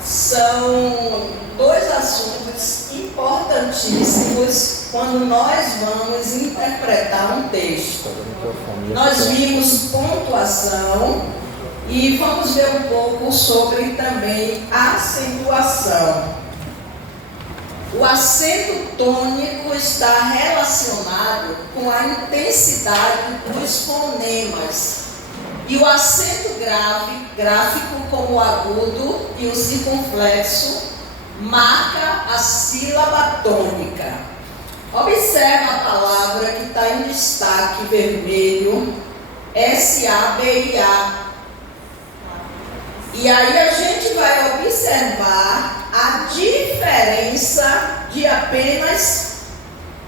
São dois assuntos importantíssimos quando nós vamos interpretar um texto. Nós vimos pontuação e vamos ver um pouco sobre também acentuação. O acento tônico está relacionado com a intensidade dos fonemas. E o acento gráfico, como o agudo e o circunflexo, marca a sílaba tônica. Observe a palavra que está em destaque vermelho, S-A-B-I-A. E aí a gente vai observar a diferença de apenas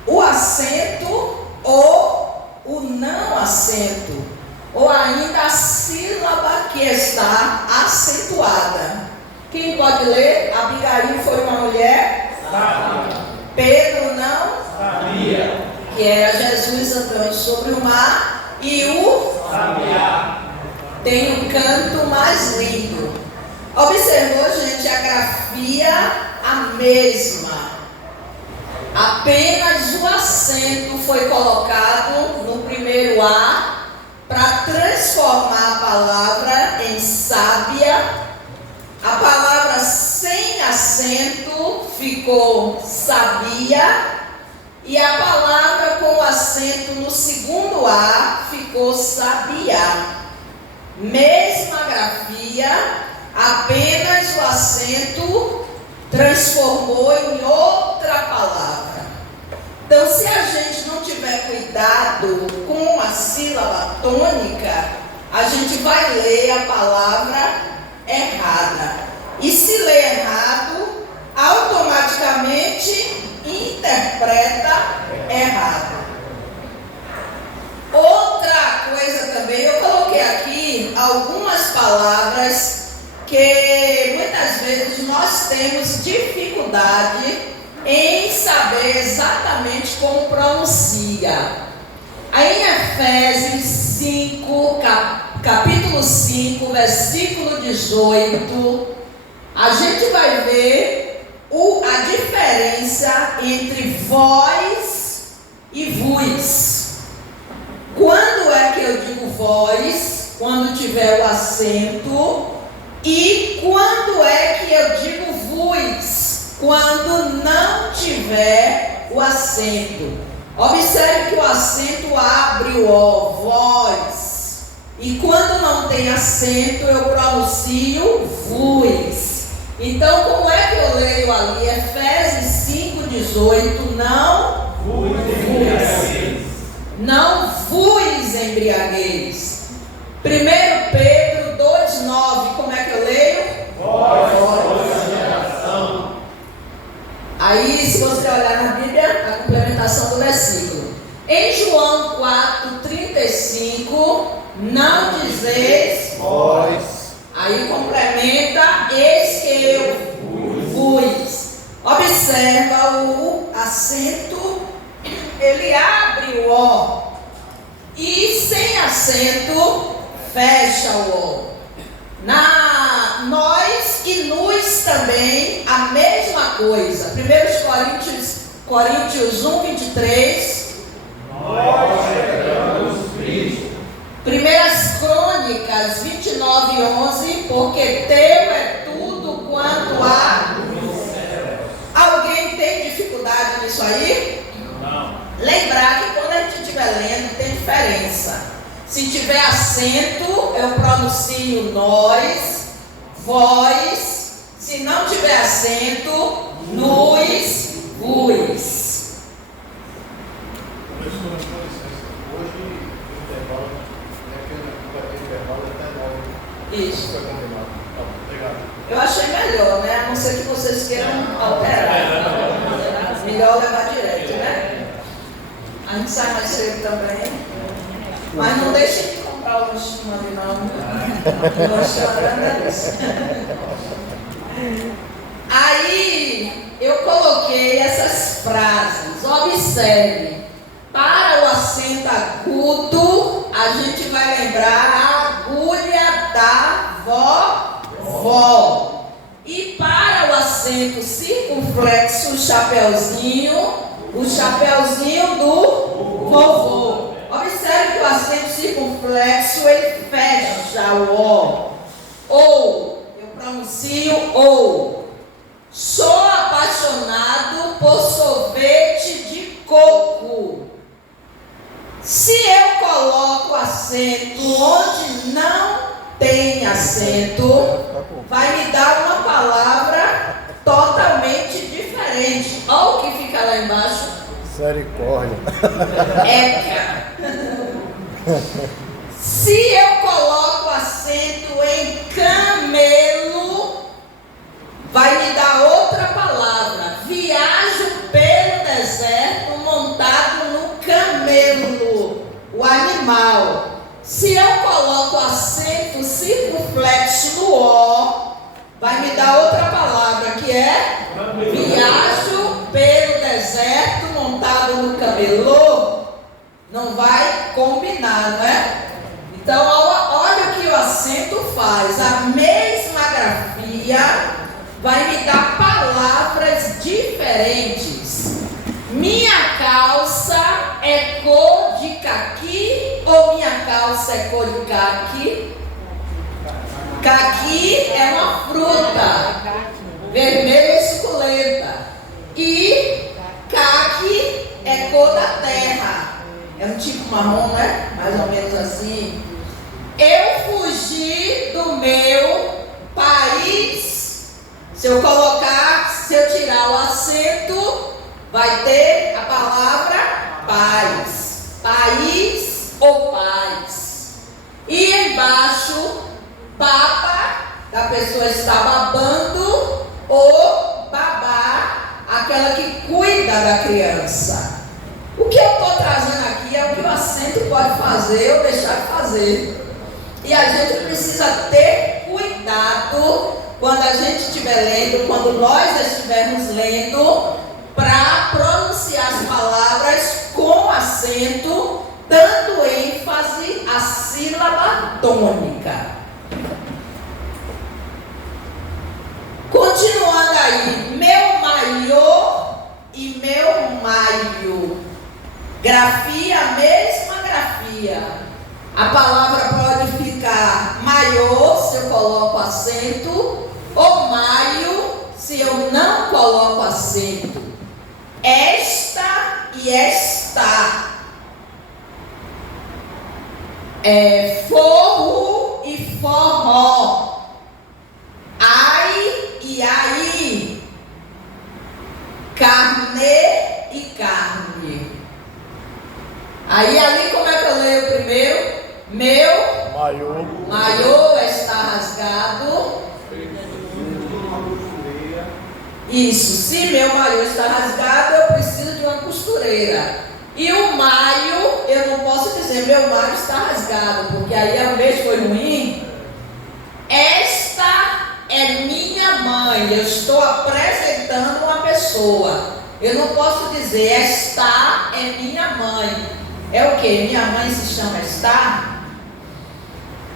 o acento ou o não acento, ou ainda a sílaba que está acentuada. Quem pode ler? Abigail foi uma mulher? Sabia. Pedro não? Sabia. Que era Jesus andando sobre o mar. E o? Sabia. Tem um canto mais lindo. Observou, gente, a grafia a mesma. Apenas o acento foi colocado no primeiro A para transformar a palavra em sábia. A palavra sem acento ficou sabia. E a palavra com acento no segundo A ficou sabiá. Mesma grafia, apenas o acento transformou em outra palavra. Então, se a gente não tiver cuidado com a sílaba tônica, a gente vai ler a palavra errada. E se lê errado, automaticamente interpreta errado. Outra coisa também, eu coloquei aqui algumas palavras que muitas vezes nós temos dificuldade em saber exatamente como pronuncia. Aí em Efésios 5, capítulo 5, versículo 18, a gente vai ver a diferença entre voz e vos. Quando é que eu digo voz? Quando tiver o acento. E quando é que eu digo vos? Quando não tiver o acento. Observe que o acento abre o O, voz. E quando não tem acento, eu pronuncio vos. Então, como é que eu leio ali? Efésios 5,18, não vos. Não vos embriagueis. 1 Pedro 2,9, como é que eu leio? Vós. Aí, se você olhar na Bíblia, a complementação do versículo. Em João 4,35, não dizeis Vós. Aí complementa, eis que eu vos. Observa o acento, ele abre o O. E sem acento, fecha o O. Nós e nos também, a mesma coisa. 1 Coríntios 1:23. Nós pregamos Cristo. 1 Crônicas 29:11. Porque teu é tudo quanto há. Alguém tem dificuldade nisso aí? Não. Lembrar que quando a gente estiver lendo, tem diferença. Se tiver acento, eu pronuncio nós, vós. Se não tiver acento, nos, vos. Hoje o intervalo até 9. Isso. Obrigado. Eu achei melhor, né? A não ser que vocês queiram alterar. Melhor levar direto, né? A gente sai mais cedo também. Mas não deixe de comprar o lanchinho ali, não. O lanchinho é isso. Aí eu coloquei essas frases. Observe. Para o acento agudo, a gente vai lembrar a agulha da vovó. E para o acento circunflexo, o chapeuzinho do vovô. Observe que o acento circunflexo, ele fecha o O. Ou, eu pronuncio ou. Sou apaixonado por sorvete de coco. Se eu coloco acento onde não tem acento, vai me dar uma palavra totalmente diferente. Olha o que fica lá embaixo. Misericórdia. Eca. Se eu coloco acento em camelo, vai me dar outra palavra. Viajo pelo deserto montado no camelo, o animal. Se eu coloco acento circunflexo no O, vai me dar outra palavra, que é viajo pelo deserto montado no camelô. Não vai combinar, não é? Então, olha o que o acento faz. A mesma grafia vai me dar palavras diferentes. Minha calça é cor de caqui ou minha calça é cor de caqui? Caqui é uma fruta vermelha e suculenta. E caqui é cor da terra. É um tipo marrom, né? Mais ou menos assim. Eu fugi do meu país. Se eu tirar o acento, vai ter a palavra paz. País ou paz. E embaixo, papa, da pessoa está babando, ou babá, aquela que cuida da criança. O que eu estou trazendo aqui é o que o acento pode fazer ou deixar de fazer. E a gente precisa ter cuidado quando a gente estiver lendo, quando nós estivermos lendo, para pronunciar as palavras com acento, dando ênfase à sílaba tônica. Continuando aí, meu maiô e meu maio. Grafia, a mesma grafia. A palavra pode ficar maiô, se eu coloco acento, ou maio, se eu não coloco acento. Esta e esta. Forro e forró. Ai e aí. Carne e carne. Aí ali como é que eu leio primeiro? Meu maiô está rasgado. Isso, se meu maiô está rasgado, eu preciso de uma costureira. E o maio, eu não posso dizer meu maio está rasgado, porque aí a vez foi ruim. Esta é minha mãe, eu estou apresentando uma pessoa. Eu não posso dizer esta é minha mãe. É o que? Minha mãe se chama esta?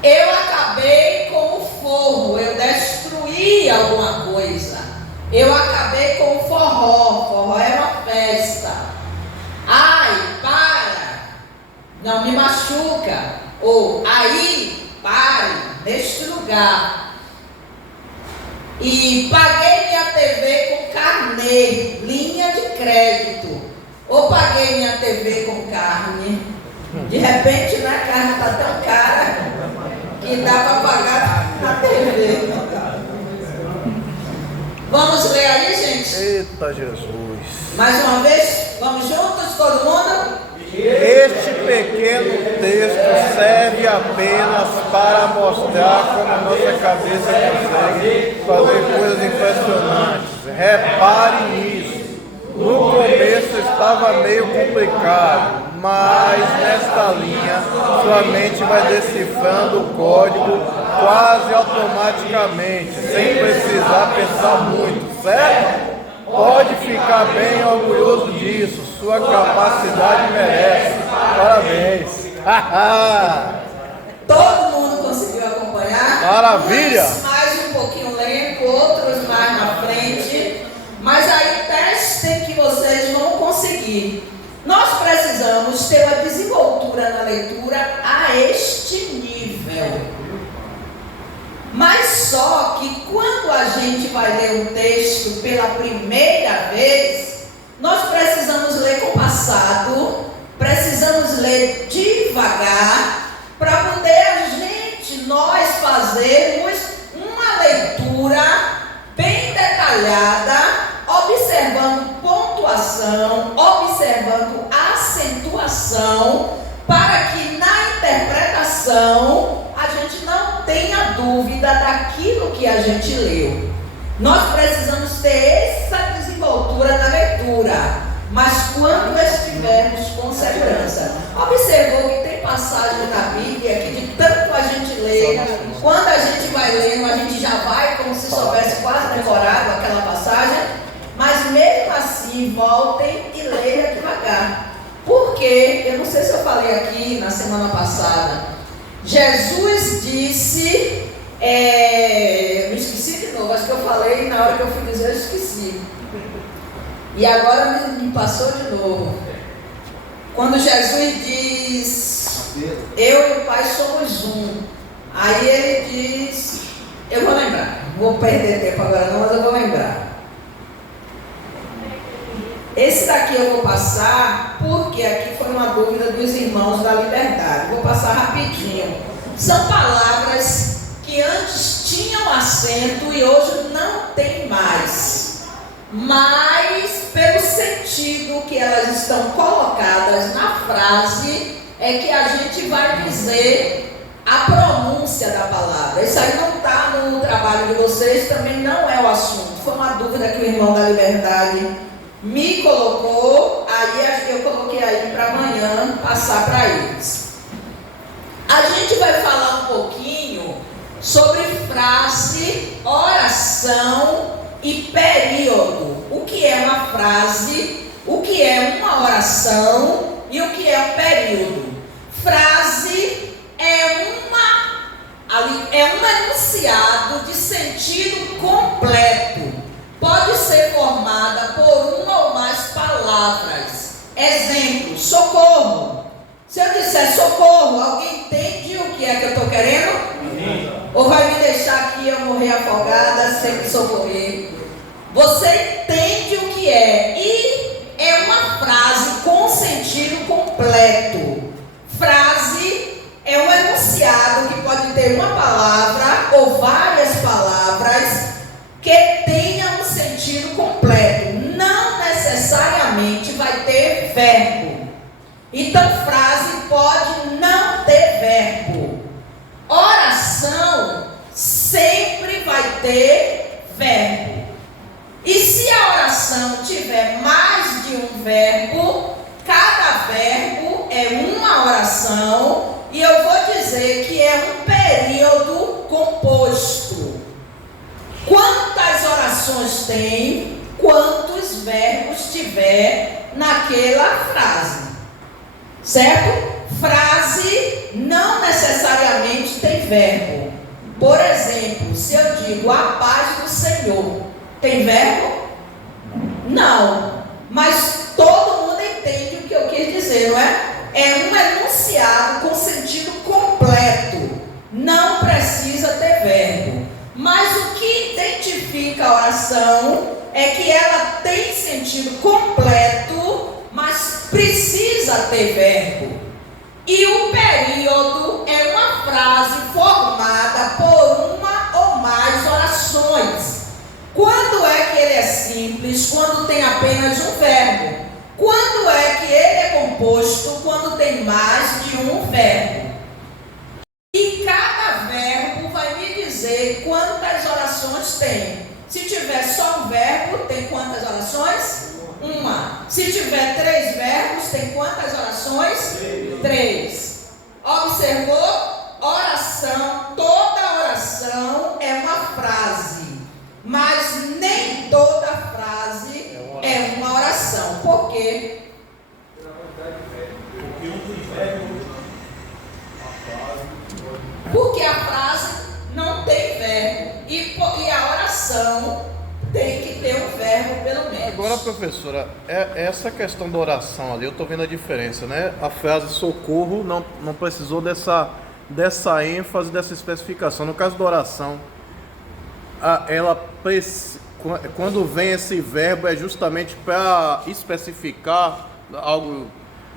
Eu acabei com o forro, eu destruí alguma coisa. Eu acabei com o forró. Forró é uma festa. Ai, para, não me machuca. Ou aí, pare, neste lugar. E paguei minha TV com carnê, linha de crédito. Ou paguei minha TV com carne. De repente, né, a carne está tão cara que dá para pagar na TV. Vamos ler aí, gente? Eita Jesus. Mais uma vez, vamos juntos, todo mundo? Este pequeno texto serve apenas para mostrar como nossa cabeça consegue fazer coisas impressionantes. Repare nisso. No começo estava meio complicado, mas nesta linha sua mente vai decifrando o código quase automaticamente, sem precisar pensar muito, certo? Pode ficar bem orgulhoso disso, sua capacidade merece. Parabéns! Todo mundo conseguiu acompanhar? Maravilha! Uns mais um pouquinho lento, outros mais na frente. Mas aí testem que vocês vão conseguir. Nós precisamos ter uma desenvoltura na leitura a este nível. Mas só que quando a gente vai ler um texto pela primeira vez, nós precisamos ler compassado, precisamos ler devagar, para poder nós fazermos uma leitura bem detalhada, observando pontuação, observando acentuação, para que na interpretação a gente não tenha dúvida daquilo que a gente leu. Nós precisamos ter essa desenvoltura na leitura, mas quando estivermos com segurança. Observou que tem passagem na Bíblia que de tanto a gente lê, quando a gente vai lendo, a gente já vai como se soubesse quase decorado aquela passagem, mas mesmo assim voltem e leiam devagar. Porque, eu não sei se eu falei aqui na semana passada, Jesus disse, me esqueci de novo, acho que eu falei na hora que eu fui dizer, eu esqueci. E agora me passou de novo. Quando Jesus diz, eu e o Pai somos um. Aí ele diz, eu vou lembrar, vou perder tempo agora não, mas eu vou lembrar. Esse daqui eu vou passar, porque aqui foi uma dúvida dos irmãos da Liberdade. Vou passar rapidinho. São palavras que antes tinham acento e hoje não tem mais. Mas pelo sentido que elas estão colocadas na frase, é que a gente vai dizer a pronúncia da palavra. Isso aí não está no trabalho de vocês, também não é o assunto. Foi uma dúvida que o irmão da Liberdade me colocou, aí eu coloquei aí para amanhã passar para eles. A gente vai falar um pouquinho sobre frase, oração e período. O que é uma frase, o que é uma oração e o que é um período. Frase é um enunciado de sentido completo. Pode ser formada por uma ou mais palavras. Exemplo, socorro. Se eu disser socorro, alguém entende o que é que eu estou querendo? Sim. Ou vai me deixar aqui eu morrer afogada sem me socorrer? Você entende o que é. E é uma frase com sentido completo. Frase é um enunciado que pode ter uma palavra ou várias palavras que tenha um sentido completo. Não necessariamente vai ter verbo. Então, frase pode não ter verbo. Oração sempre vai ter verbo. E se a oração tiver mais de um verbo, cada verbo é uma oração, e eu vou dizer que é um período composto. Quantas orações tem, quantos verbos tiver naquela frase, certo? Frase não necessariamente tem verbo. Por exemplo, se eu digo a paz do Senhor, tem verbo? Não, mas todo mundo entende o que eu quis dizer, não é? É um enunciado com sentido completo, não precisa ter verbo. Mas o que identifica a oração é que ela tem sentido completo, mas precisa ter verbo. E o período é uma frase formada por uma ou mais orações. Quando é que ele é simples? Quando tem apenas um verbo. Quando é que ele é composto? Quando tem mais de um verbo. E cada verbo vai me dizer quantas orações tem. Se tiver só um verbo, tem quantas orações? Uma. Se tiver 3 verbos, tem quantas orações? 3. Observou? Oração, toda oração é uma frase, mas nem toda frase é uma oração. Por quê? Porque a frase não pelo menos. Agora, professora, essa questão da oração ali, eu estou vendo a diferença, né? A frase socorro não precisou dessa ênfase, dessa especificação. No caso da oração, quando vem esse verbo é justamente para especificar algo,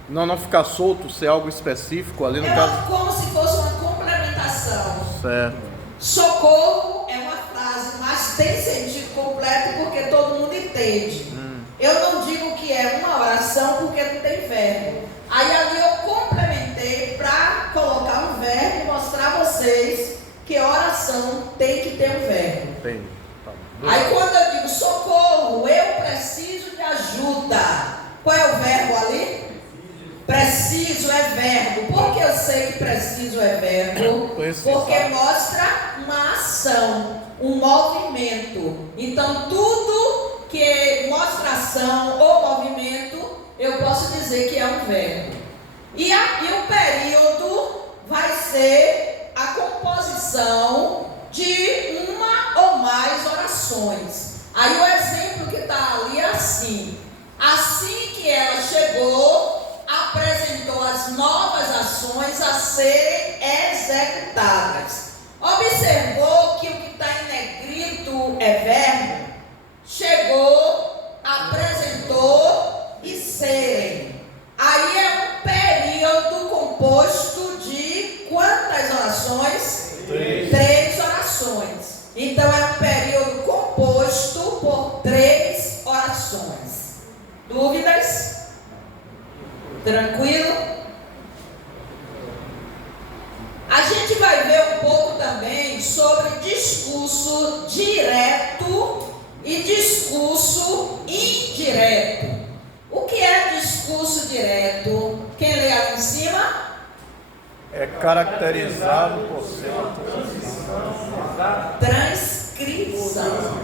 não ficar solto, ser algo específico ali no caso. Como se fosse uma complementação. Certo. Socorro é uma frase, mas tem sentido completo porque todo mundo entende. Eu não digo que é uma oração porque não tem verbo. Aí ali eu complementei para colocar um verbo e mostrar a vocês que oração tem que ter um verbo. Tem. Aí quando eu digo socorro, eu preciso de ajuda. Qual é o verbo ali? Preciso é verbo. Por que eu sei que preciso é verbo? Porque mostra uma ação, um movimento. Então tudo que mostra ação ou movimento, eu posso dizer que é um verbo. E o período vai ser a composição de uma ou mais orações. Aí o exemplo que está ali é assim. Assim que ela chegou, apresentou as novas ações a serem executadas. Observou que o que está em negrito é verbo? Chegou, apresentou e serem. Aí é um período composto de quantas orações? 3 orações. Então é um período composto por 3 orações. Dúvidas? Tranquilo? A gente vai ver um pouco também sobre discurso direto e discurso indireto. O que é discurso direto? Quem lê ali em cima? É caracterizado por ser transcrição.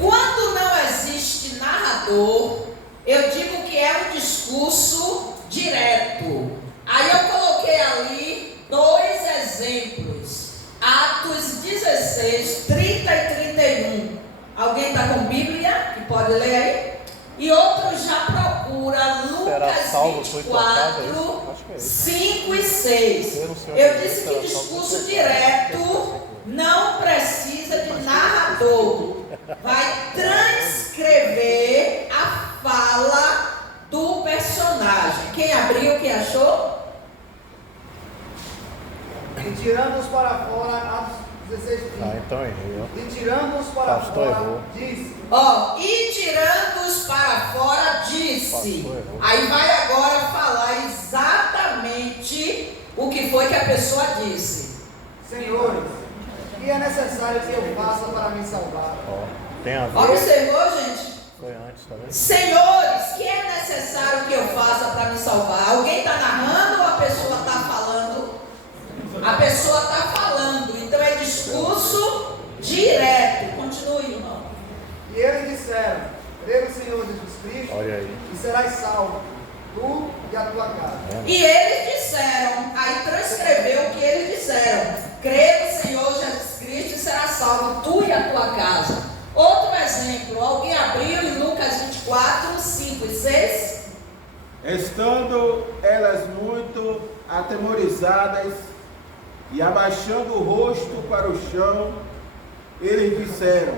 Quando não existe narrador, eu digo que é um discurso direto. Aí eu coloquei ali 2 exemplos. Atos 16, 30 e 31. Alguém está com Bíblia? Que pode ler aí? E outro já procura Lucas 24, 5 e 6. Eu disse que discurso direto não precisa de narrador. Vai transcrever a fala do personagem. Quem abriu, quem achou? E tirando-os para fora, Atos 16, 30. então errei, ó. E tirando-os para Pastor fora, errou. disse. E tirando-os para fora, disse. Aí vai agora falar exatamente o que foi que a pessoa disse. Senhores, o que é necessário que eu faça para me salvar? Tem a ver. Observou, gente? Foi antes, tá vendo? Senhores, o que é necessário que eu faça para me salvar? Alguém está narrando ou a pessoa está falando? A pessoa está falando. Então é discurso direto. Continue, irmão. E eles disseram: crê no Senhor Jesus Cristo. Olha aí. E serás salvo, tu e a tua casa. E eles disseram, aí transcreveu o que eles disseram: crê no Senhor Jesus Cristo e será salvo tu e a tua casa. Outro exemplo, alguém abriu em Lucas 24, 5 e 6. Estando elas muito atemorizadas e abaixando o rosto para o chão, eles disseram: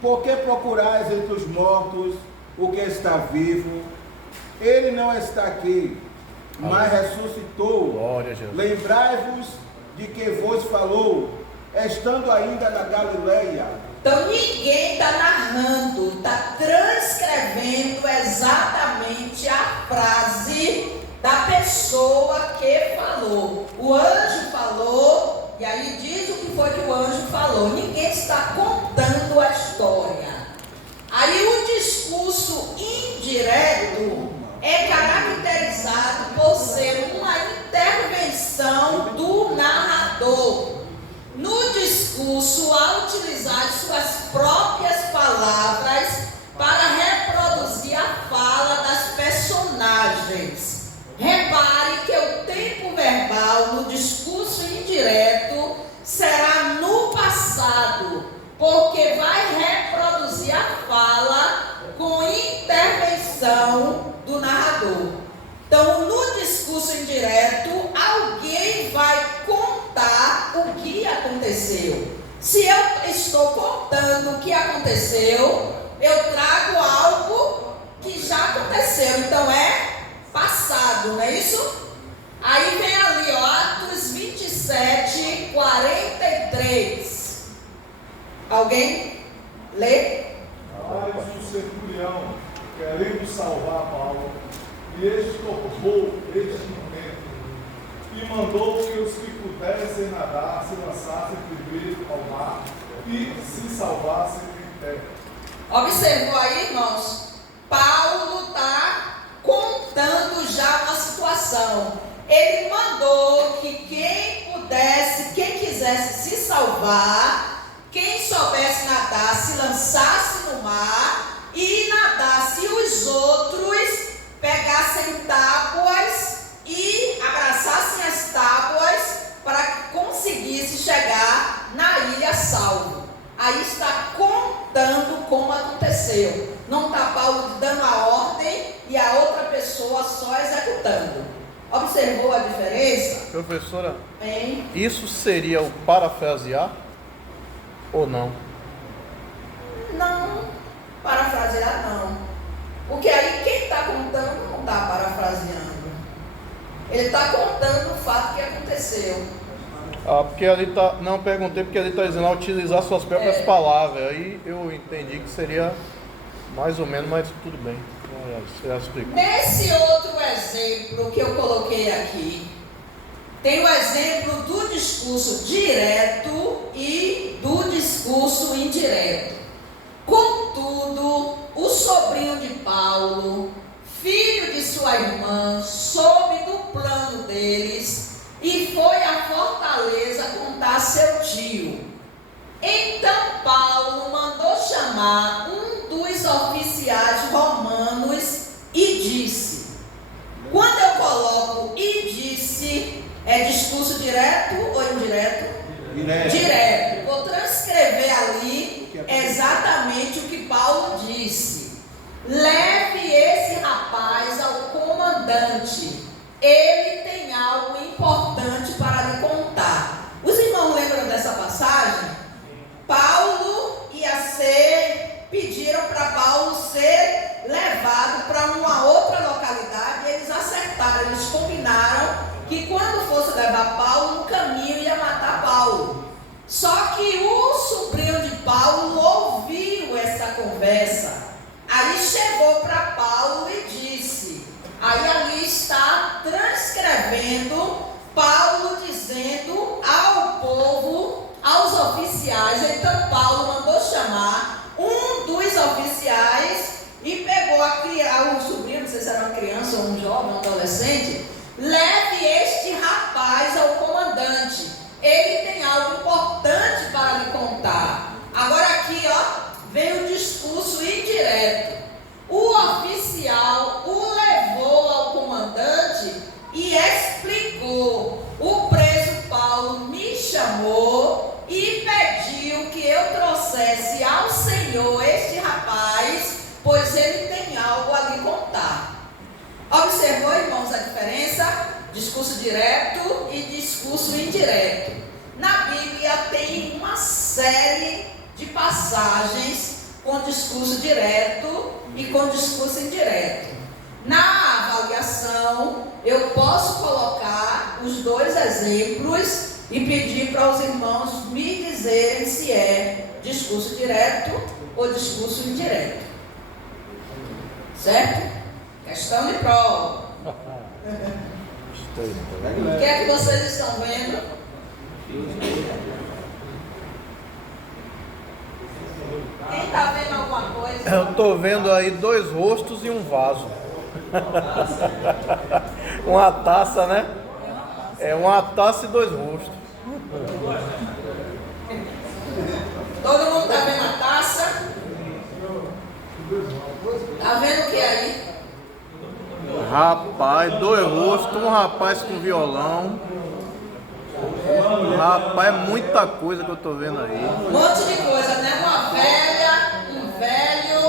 por que procurais entre os mortos o que está vivo? Ele não está aqui, mas ressuscitou. Glória a Jesus. Lembrai-vos de que vos falou, estando ainda na Galileia. Então ninguém está narrando, está transcrevendo exatamente a frase da pessoa que falou. O anjo falou, e aí diz o que foi que o anjo falou. Ninguém está contando a história. Aí o discurso indireto é caracterizado por ser uma intervenção do narrador no discurso, ao utilizar suas próprias palavras para reproduzir a fala das personagens. Repare que o tempo verbal no discurso indireto será direto, alguém vai contar o que aconteceu. Se eu estou contando o que aconteceu, eu trago algo que já aconteceu, então é passado, não é isso? Aí vem ali, ó, Atos 27, 43. Alguém lê? Mas o centurião, querendo salvar Paulo, lhe estorbou este momento e mandou que os que pudessem nadar se lançassem primeiro ao mar e se salvassem em terra. Observou aí, irmãos? Paulo está contando já uma situação. Ele mandou que quem pudesse, quem quisesse se salvar, quem soubesse nadar, se lançasse no mar e nadasse, os outros pegassem tábuas e abraçassem as tábuas para que conseguisse chegar na ilha salvo. Aí está contando como aconteceu. Não está Paulo dando a ordem e a outra pessoa só executando. Observou a diferença? Professora, Hein? isso seria o parafrasear ou não? Não, parafrasear não. Porque aí quem está contando não está parafraseando. Ele está contando o fato que aconteceu. Ah, porque ali tá. Não, perguntei porque ali está dizendo utilizar suas próprias palavras. Aí eu entendi que seria mais ou menos, mas tudo bem. Você já explicou. Nesse outro exemplo que eu coloquei aqui, tem o exemplo do discurso direto e do discurso indireto. Contudo, o sobrinho de Paulo, filho de sua irmã, soube do plano deles e foi à fortaleza contar a seu tio. Então Paulo mandou chamar um dos oficiais romanos e disse. Quando eu coloco e disse, é discurso direto ou indireto? Direto. Vou transcrever ali exatamente o que Paulo disse. Leve esse rapaz ao comandante. Ele tem algo importante para lhe contar. Os irmãos lembram dessa passagem? Paulo pediram para Paulo ser levado para uma outra localidade e eles acertaram, eles combinaram que quando fosse levar Paulo, no caminho ia matar Paulo. Só que o sobrinho de Paulo ouviu essa conversa, aí chegou para Paulo e disse, aí ali está transcrevendo Paulo dizendo ao povo, aos oficiais. Então Paulo mandou chamar um dos oficiais e pegou o sobrinho, não sei se era uma criança ou um jovem, um adolescente. Leve este rapaz ao comandante, ele tem algo importante para lhe contar. Agora aqui, ó, vem o discurso indireto. O oficial o levou ao comandante e explicou. O preso Paulo me chamou e pediu que eu trouxesse ao Senhor este rapaz, pois ele tem algo a lhe contar. Observou, irmãos, a diferença? Discurso direto e discurso indireto. Na Bíblia tem uma série de passagens com discurso direto e com discurso indireto. Na avaliação, eu posso colocar os dois exemplos e pedir para os irmãos me dizerem se é discurso direto ou discurso indireto. Certo? Questão de prova. O que é que vocês estão vendo? Quem está vendo alguma coisa? Eu estou vendo aí dois rostos e um vaso. Uma taça, né? É uma taça e dois rostos. Todo mundo está vendo a taça? Está vendo o que aí? Rapaz, dois rostos, um rapaz com violão. Rapaz, é muita coisa que eu tô vendo aí. Um monte de coisa, né? Uma velha, um velho,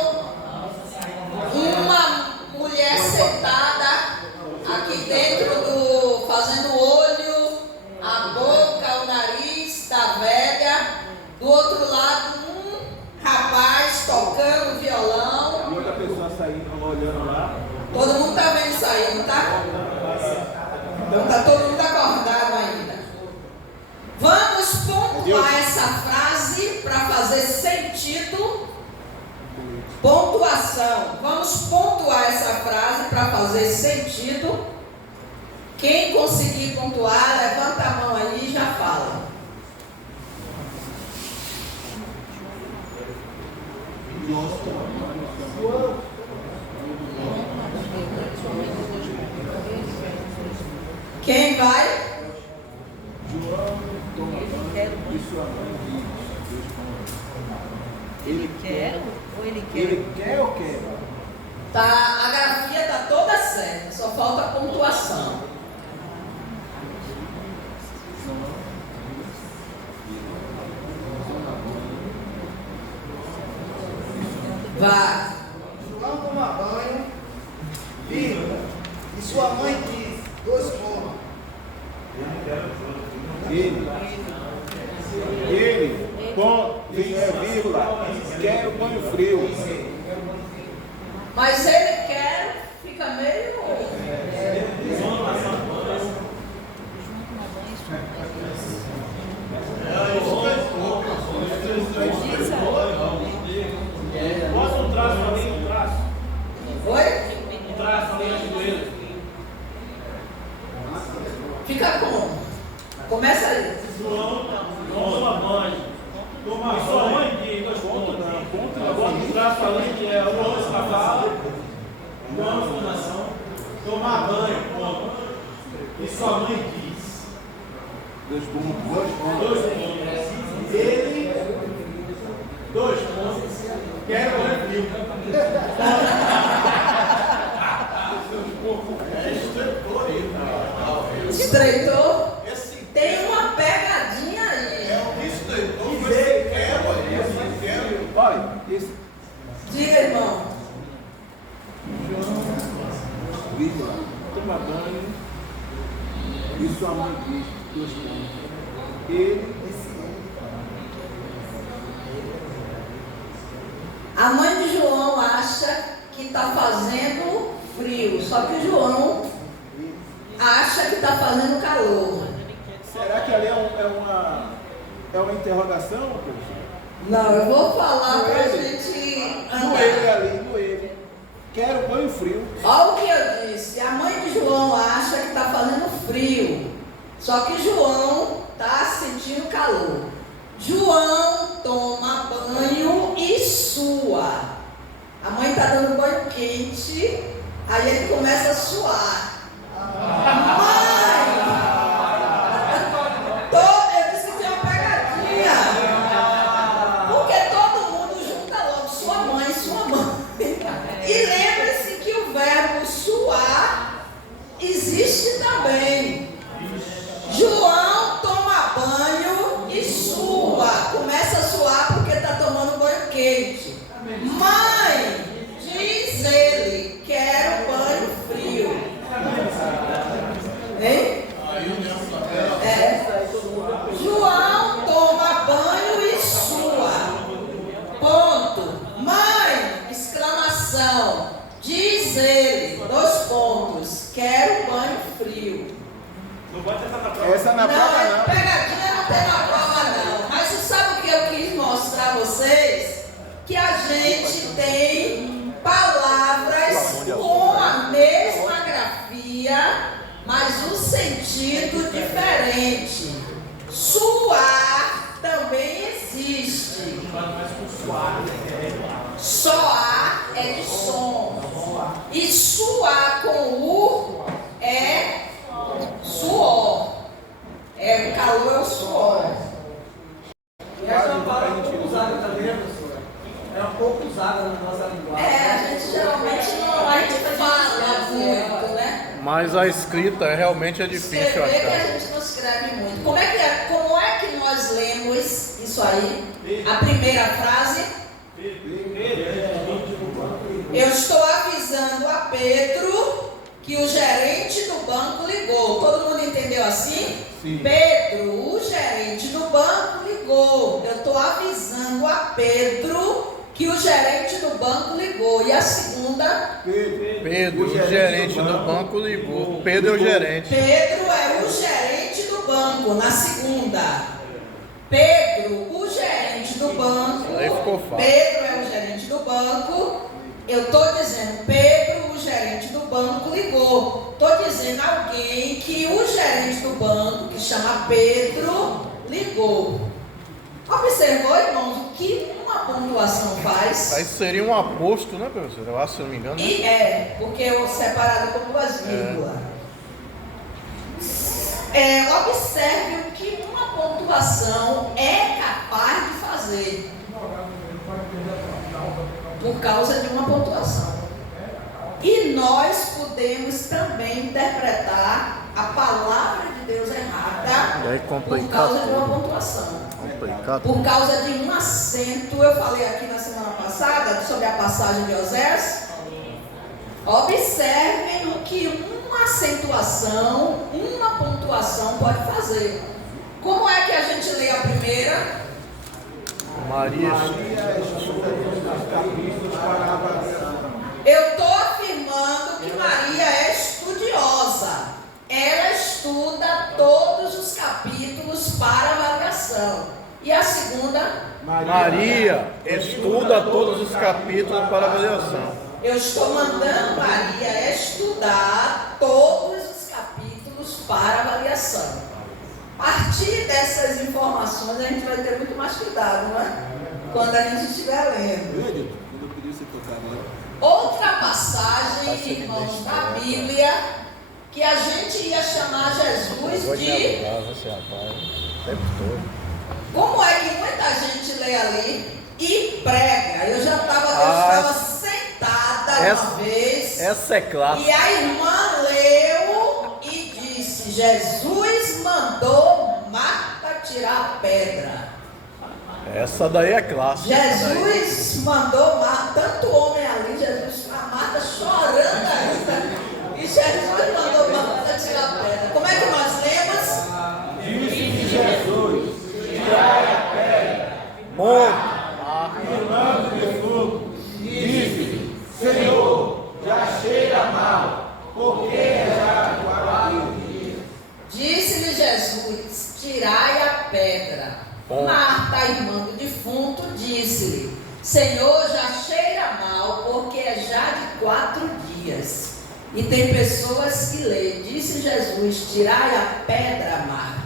uma mulher sentada aqui dentro do sair, não tá? Então tá todo mundo acordado ainda. Vamos pontuar essa frase para fazer sentido. Pontuação. Vamos pontuar essa frase para fazer sentido. Quem conseguir pontuar, levanta a mão aí e já fala. Quem vai? Ele quer ou ele quer? Ele quer ou quer? Tá, a grafia tá toda certa, só falta a pontuação. Vai. João toma banho, vírgula, e sua mãe diz, 2 pontos. Ele, ponto, vírgula, quer o banho frio. Mas ele quer, fica meio. Bota um traço pra mim, um traço. Oi? Um traço pra mim, do ele. Fica como? Começa aí. João toma banho. Toma sua mãe diz, dois pontos. Bota um traço pra mim, que é o lance da fala. João, exclamação. Tomar banho, ponto. E sua mãe diz. 2 pontos. 2 pontos. Ele, 2 pontos. Quero banho frio. Estreitou? Tem uma pegadinha aí. Olha, esse Diga, irmão. vírgula, toma banho e sua mãe diz, 2 pontos. Ele, A mãe de João acha que está fazendo frio, só que o João acha que está fazendo calor. será que ali é uma interrogação, professor? Não, eu vou falar No para a ele. gente No ele andar. ali, no ele. Quero banho frio. Olha o que eu disse. A mãe de João acha que está fazendo frio, só que João está sentindo calor. João toma banho e sua. A mãe está dando banho quente, aí ele começa a suar. Mãe! Eu disse que tinha uma pegadinha. Porque todo mundo junta logo sua mãe e sua mãe. E lembre-se que o verbo suar existe também. João toma banho e sua. Começa a suar porque está tomando banho quente. Mãe, diz ele, quero banho frio. Hein? João toma banho e sua. Ponto. Mãe, exclamação. Diz ele, 2 pontos. Quero banho frio. Não bota essa na prova. Essa na Não, prova é não. pegadinha não tem na prova não. Mas você sabe o que eu quis mostrar a vocês? Que a gente tem palavras com a mesma grafia, mas um sentido diferente. Suar também existe. Soar é de som. E suar com U é suor. É, o calor é o suor. E essa é uma palavra pouco usada também, professora? É uma pouco usada na nossa linguagem. A gente geralmente não a gente fala muito, né? Mas a escrita realmente é difícil Escrever que a achar. gente não escreve muito. Como é que nós lemos isso aí? A primeira frase. Eu estou avisando a Pedro que o gerente do banco ligou. Todo mundo entendeu assim? Sim. Pedro, o gerente do banco ligou. Eu estou avisando a Pedro que o gerente do banco ligou. E a segunda, Pedro, o gerente do banco ligou. Pedro é o gerente. Pedro é o gerente do banco. Na segunda, Pedro, o gerente do banco. Aí ficou fácil. Pedro é o gerente do banco. Eu estou dizendo, Pedro, o gerente do banco, ligou. Estou dizendo alguém que o gerente do banco, que chama Pedro, ligou. Observou, irmãos, o que uma pontuação faz? Aí seria um aposto, né, professor? Eu acho, se eu não me engano. E é, porque eu separado com duas vírgulas. Observe o que uma pontuação é capaz de fazer por causa de uma pontuação. E nós podemos também interpretar a palavra de Deus errada E aí por causa de uma pontuação. Complicado. Por causa de um acento. Eu falei aqui na semana passada sobre a passagem de Osés. Observem o que uma acentuação, uma pontuação pode fazer. Como é que a gente lê a primeira? Maria. Eu estou afirmando que Maria é estudiosa. Ela estuda todos os capítulos para avaliação. E a segunda? Maria estuda todos os capítulos para avaliação. Eu estou mandando Maria estudar todos os capítulos para avaliação. A partir dessas informações, a gente vai ter muito mais cuidado, não é? Quando a gente estiver lendo. Outra passagem, irmãos, da Bíblia, que a gente ia chamar Jesus de... Como é que muita gente lê ali e prega? Eu estava sentada uma vez. Essa é clássica. E a irmã leu e disse: Jesus mandou Marta tirar a pedra. Essa daí é clássica. Jesus mandou Marta, tanto homem ali, Jesus, a Marta chorando ainda. E Jesus mandou Marta tirar a pedra. Como é que nós lemos? Disse Jesus: tirai a pedra. Bom. Irmão de fogo, disse: Senhor, já cheira mal, porque já 40 dias. Disse-lhe Jesus: tirai a pedra. Marta, a irmã do defunto, disse-lhe: Senhor, já cheira mal, porque é já de 4 dias. E tem pessoas que lêem: disse Jesus: tirai a pedra, Marta.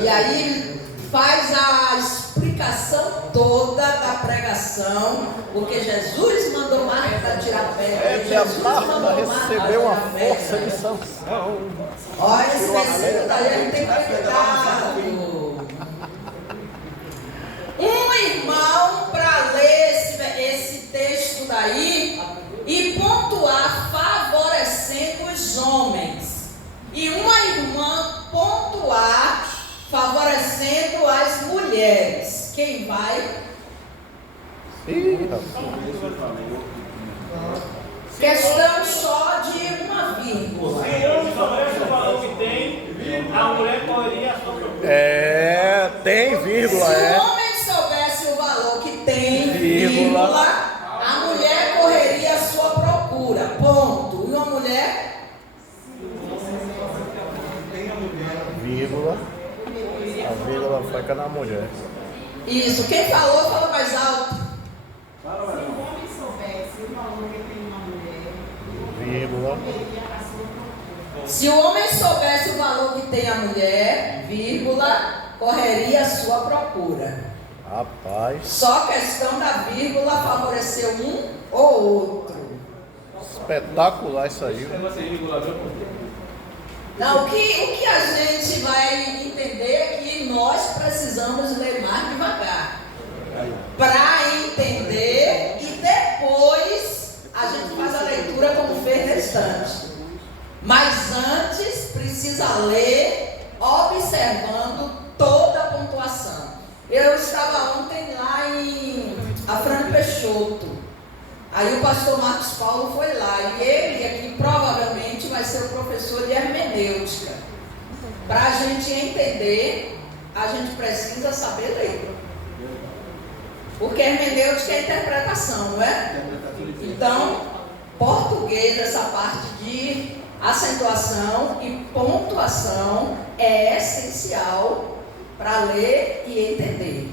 E aí faz a explicação toda da pregação, porque Jesus mandou Marta tirar a pedra. Jesus mandou recebeu uma Marta tirar a força de pedra. sanção. Olha, esse versículo daí a gente tem que ter cuidado. Um irmão, para ler esse texto daí e pontuar favorecendo os homens, e uma irmã pontuar favorecendo as mulheres. Quem vai? Questão só de uma vírgula. Se o homem soubesse o valor que tem, a mulher correria a sua procura. Tem vírgula, Se o homem soubesse o valor que tem, vírgula, a mulher correria a sua procura. Ponto. E uma mulher? Vírgula. A vírgula fica na mulher. Isso. Quem falou, fala mais alto. Vírgula. Se o homem soubesse o valor que tem a mulher, vírgula, correria a sua procura. Rapaz. Só questão da vírgula favoreceu um ou outro. Espetacular isso aí. Não, o que a gente vai entender é que nós precisamos ler mais devagar para entender e depois a gente faz a leitura como fez restante. Mas antes precisa ler observando toda a pontuação. Eu estava ontem lá em Afrânio Peixoto. Aí o pastor Marcos Paulo foi lá e ele aqui provavelmente vai ser o professor de hermenêutica. Para a gente entender, a gente precisa saber ler. Porque hermenêutica é interpretação, não é? Então, português, essa parte de acentuação e pontuação é essencial para ler e entender.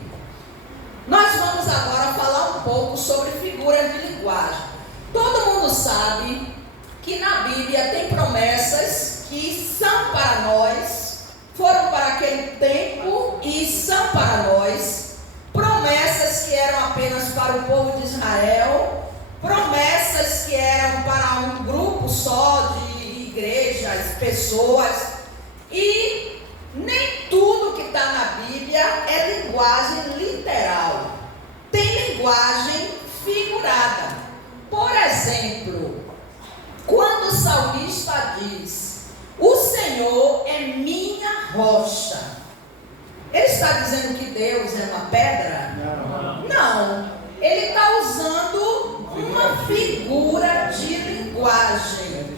Nós vamos agora falar um pouco sobre figuras de linguagem. Todo mundo sabe que na Bíblia tem promessas que são para nós, foram para aquele tempo e são para nós. Promessas que eram apenas para o povo de Israel, promessas que eram para um grupo só de igrejas, pessoas, e nem tudo que está na Bíblia é linguagem literal, tem linguagem figurada. Por exemplo, quando o salmista diz: o Senhor é minha rocha, ele está dizendo que Deus é uma pedra? Não. Ele está usando uma figura de linguagem.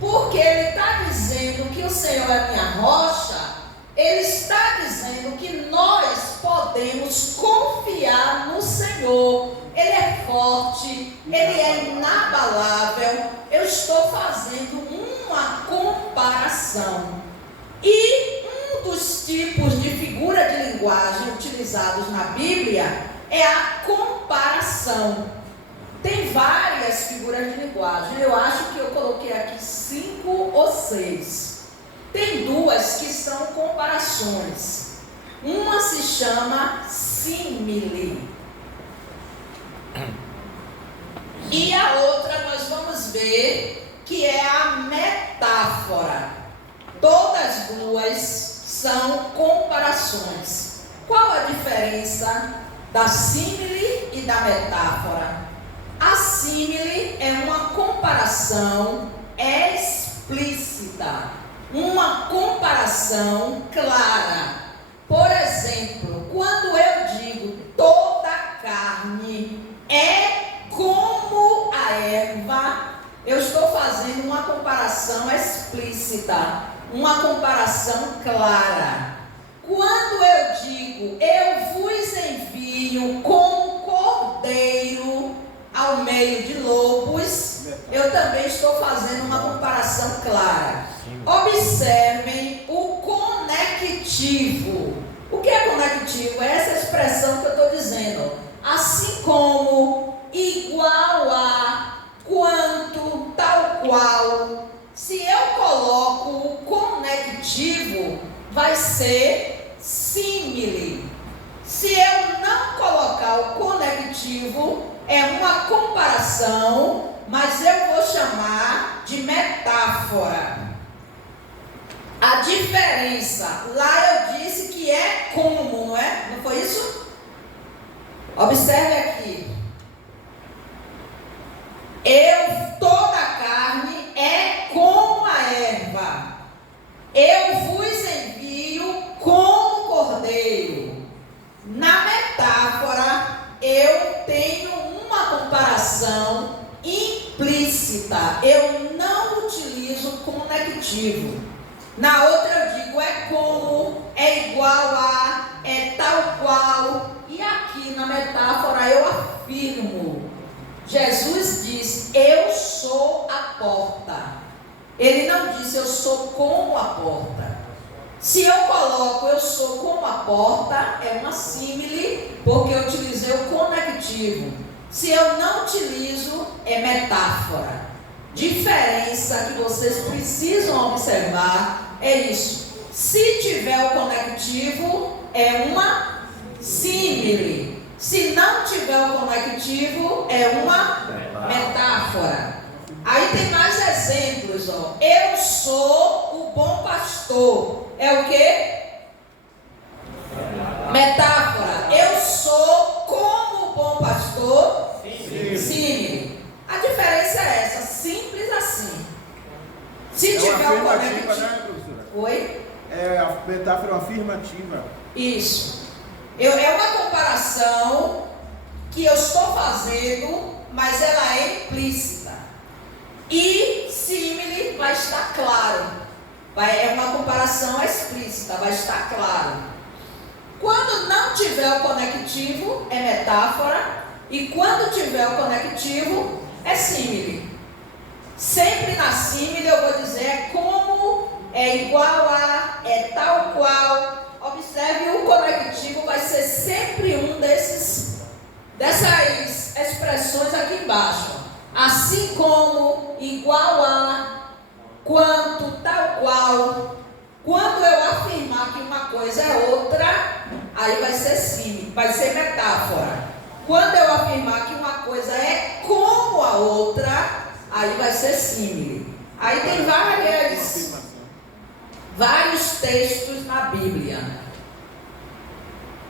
Porque ele está dizendo que o Senhor é minha rocha, ele está dizendo que nós podemos confiar no Senhor. Ele é forte, ele é inabalável. Eu estou fazendo uma comparação. E um dos tipos de figura de linguagem utilizados na Bíblia é a comparação. Tem várias figuras de linguagem. Eu acho que eu coloquei aqui 5 ou 6. Tem 2 que são comparações. Uma se chama símile. E a outra nós vamos ver que é a metáfora. Todas as 2 são comparações. Qual a diferença da símile e da metáfora? A símile é uma comparação explícita, uma comparação clara. Por exemplo, quando eu digo toda carne é como a erva, eu estou fazendo uma comparação explícita, uma comparação clara. Quando eu digo eu vos envio como cordeiro ao meio de lobos, eu também estou fazendo uma comparação clara. Observem o conectivo. O que é conectivo? É essa expressão que eu estou dizendo. Assim como, igual a, quanto, tal qual. Se eu coloco o conectivo, vai ser símile. Se eu não colocar o conectivo, é uma comparação, mas eu vou chamar de metáfora. A diferença, lá eu disse que é como, não é? Não foi isso? Observe aqui. Toda carne é como a erva. Eu vos envio como cordeiro. Na metáfora, eu tenho uma comparação implícita. Eu não utilizo conectivo. Na outra eu digo é como, é igual a, é tal qual. E aqui na metáfora eu afirmo. Jesus diz: eu sou a porta. Ele não disse eu sou como a porta. Se eu coloco eu sou como a porta, é uma símile, porque eu utilizei o conectivo. Se eu não utilizo, é metáfora. Diferença que vocês precisam observar é isso. Se tiver o conectivo, é uma símile. Se não tiver o conectivo, é uma metáfora. Aí tem mais exemplos, ó. Eu sou o bom pastor. É o quê? Metáfora. Eu sou como o bom pastor. Símile. A diferença é essa, simples assim. Se tiver o conectivo. Oi? É a metáfora afirmativa. Isso. É uma comparação que eu estou fazendo, mas ela é implícita. E símile vai estar claro. É uma comparação explícita, vai estar claro. Quando não tiver o conectivo, é metáfora. E quando tiver o conectivo, é símile. Sempre na símile eu vou dizer é como, é igual a, é tal qual. Observe, o conectivo vai ser sempre um dessas expressões aqui embaixo. Assim como, igual a, quanto, tal qual. Quando eu afirmar que uma coisa é outra, aí vai ser símile, vai ser metáfora. Quando eu afirmar que uma coisa é como a outra, aí vai ser símile. Aí tem vários textos na Bíblia.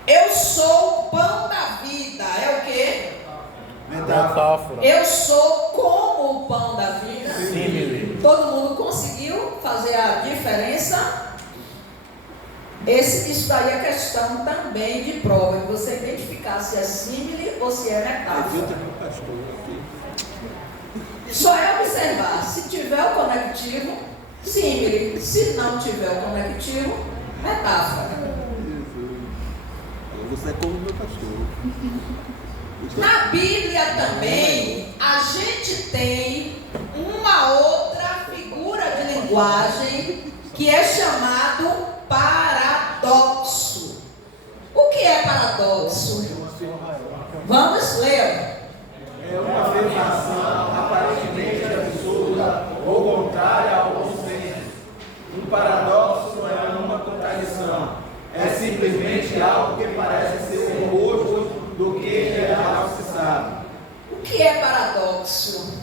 Eu sou o pão da vida. É o quê? Metáfora. Eu sou como o pão da vida. Símile. Todo mundo conseguiu fazer a diferença? Isso daí é questão também de prova, de você identificar se é símile ou se é metáfora. Só é observar, se tiver o conectivo, símile. Se não tiver o conectivo, metáfora. Você é como meu pastor. Na Bíblia também, a gente tem uma outra figura de linguagem que é chamado paradoxo. O que é paradoxo? Vamos ler. É uma afirmação aparentemente absurda ou contrária ao bom senso. Um paradoxo não é uma contradição. É simplesmente algo que parece ser o oposto do que em geral se sabe. O que é paradoxo?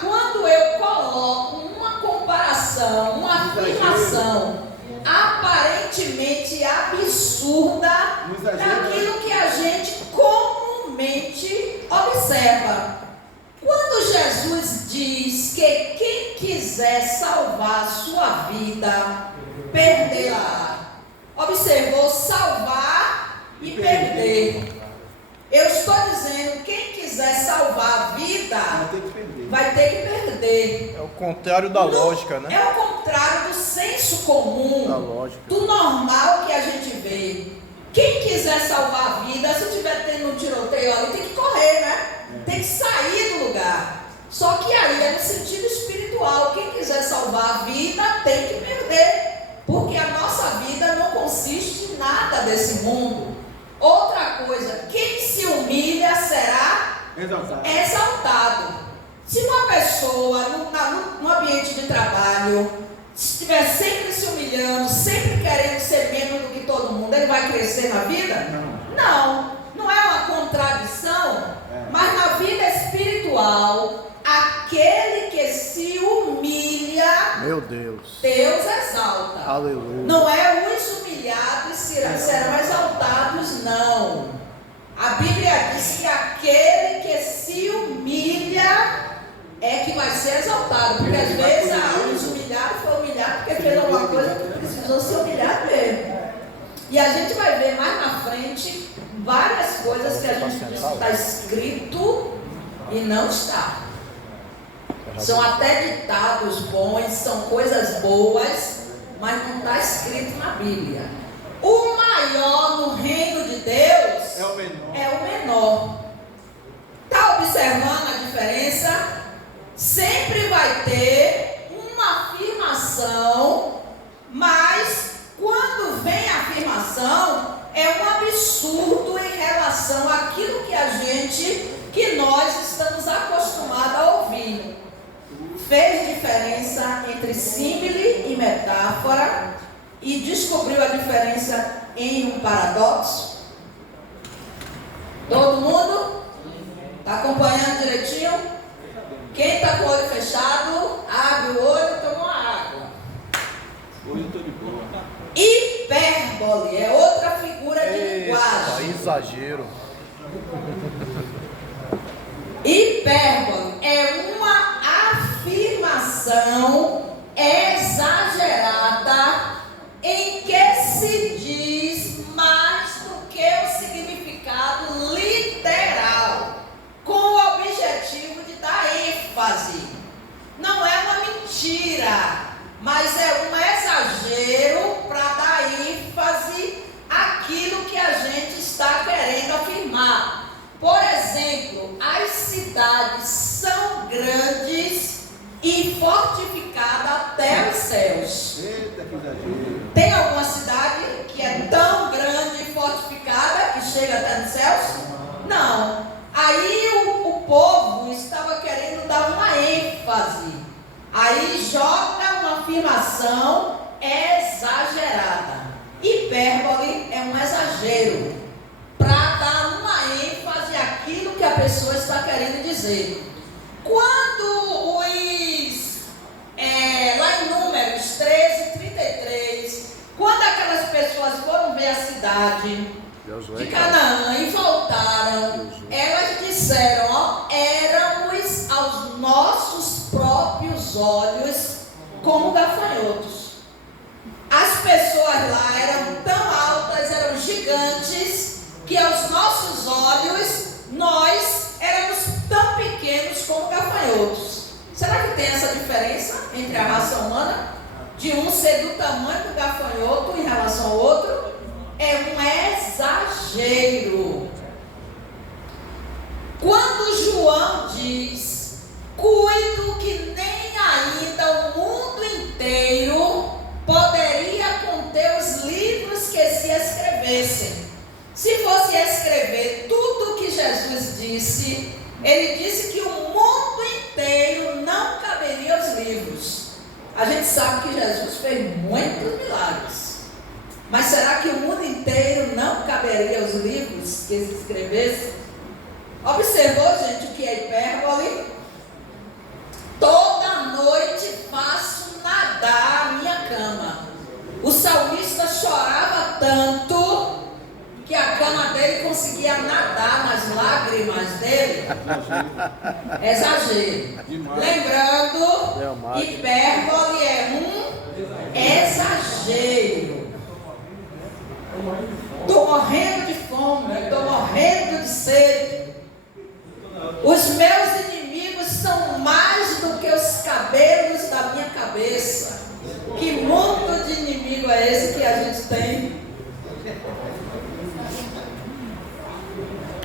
Quando eu coloco uma comparação, uma afirmação aparentemente absurda daquilo que a gente comumente observa. Quando Jesus diz que quem quiser salvar a sua vida, perderá. Observou salvar e perder. Eu estou dizendo, quem quiser salvar a vida, vai ter que perder. É o contrário da lógica, né? É o contrário do senso comum, Da lógica. do normal que a gente vê. Quem quiser salvar a vida, se estiver tendo um tiroteio ali, tem que correr, né? Tem que sair do lugar. Só que aí é no sentido espiritual. Quem quiser salvar a vida, tem que perder. Porque a nossa vida não consiste em nada desse mundo. Outra coisa, quem se humilha será exaltado. Se uma pessoa no ambiente de trabalho estiver sempre se humilhando, sempre querendo ser menos do que todo mundo, ele vai crescer na vida? Não é uma contradição, mas na vida espiritual, aquele que se humilha, Meu Deus. Deus exalta. Aleluia. Não é os humilhados serão exaltados, não. A Bíblia diz que aquele que se humilha é que vai ser exaltado. Porque às vezes os humilhados foram humilhados porque fez alguma coisa que precisou ser humilhado mesmo. E a gente vai ver mais na frente várias coisas que a gente diz que está escrito e não está. São até ditados bons, são coisas boas, mas não está escrito na Bíblia. O maior no reino de Deus é o menor. Está observando a diferença? Sempre vai ter uma afirmação, mas quando vem a afirmação, é um absurdo em relação àquilo que nós estamos acostumados a ouvir. Fez diferença entre símile e metáfora e descobriu a diferença em um paradoxo? Todo mundo? Está acompanhando direitinho? Quem está com o olho fechado, abre o olho e toma uma água. Hoje eu estou de boa. Hipérbole é outra figura de linguagem. Exagero. Hipérbole é uma afirmação exagerada em que se diz mais do que o significado literal, com o objetivo de dar ênfase. Não é uma mentira, mas é um exagero para dar ênfase Por exemplo, as cidades são grandes e fortificadas até os céus. Eita, que exagero. Tem alguma cidade que é tão grande e fortificada que chega até os céus? Não. Aí o povo estava querendo dar uma ênfase. Aí joga uma afirmação exagerada. Hipérbole é um exagero para dar uma ênfase àquilo que a pessoa está querendo dizer. Quando lá em Números 13:33, quando aquelas pessoas foram ver a cidade de Canaã e voltaram, elas disseram, ó, éramos aos nossos próprios olhos como gafanhotos. As pessoas lá eram tão altas, eram gigantes, que aos nossos olhos, nós éramos tão pequenos como gafanhotos. Será que tem essa diferença entre a raça humana? De um ser do tamanho do gafanhoto em relação ao outro? É um exagero. Quando João diz, cuido que nem ainda o mundo inteiro poderia conter os livros que se escrevessem. Se fosse escrever tudo o que Jesus disse, ele disse que o mundo inteiro não caberia aos livros. A gente sabe que Jesus fez muitos milagres, mas será que o mundo inteiro não caberia aos livros que ele escrevesse? Observou, gente, o que é hipérbole? Toda noite faço nadar a minha cama. O salmista chorava tanto que a cama dele conseguia nadar nas lágrimas dele. Exagero. Lembrando, hipérbole é um exagero. Estou morrendo de fome, estou morrendo de sede. Os meus inimigos são mais do que os cabelos da minha cabeça. Que mundo de inimigo é esse que a gente tem?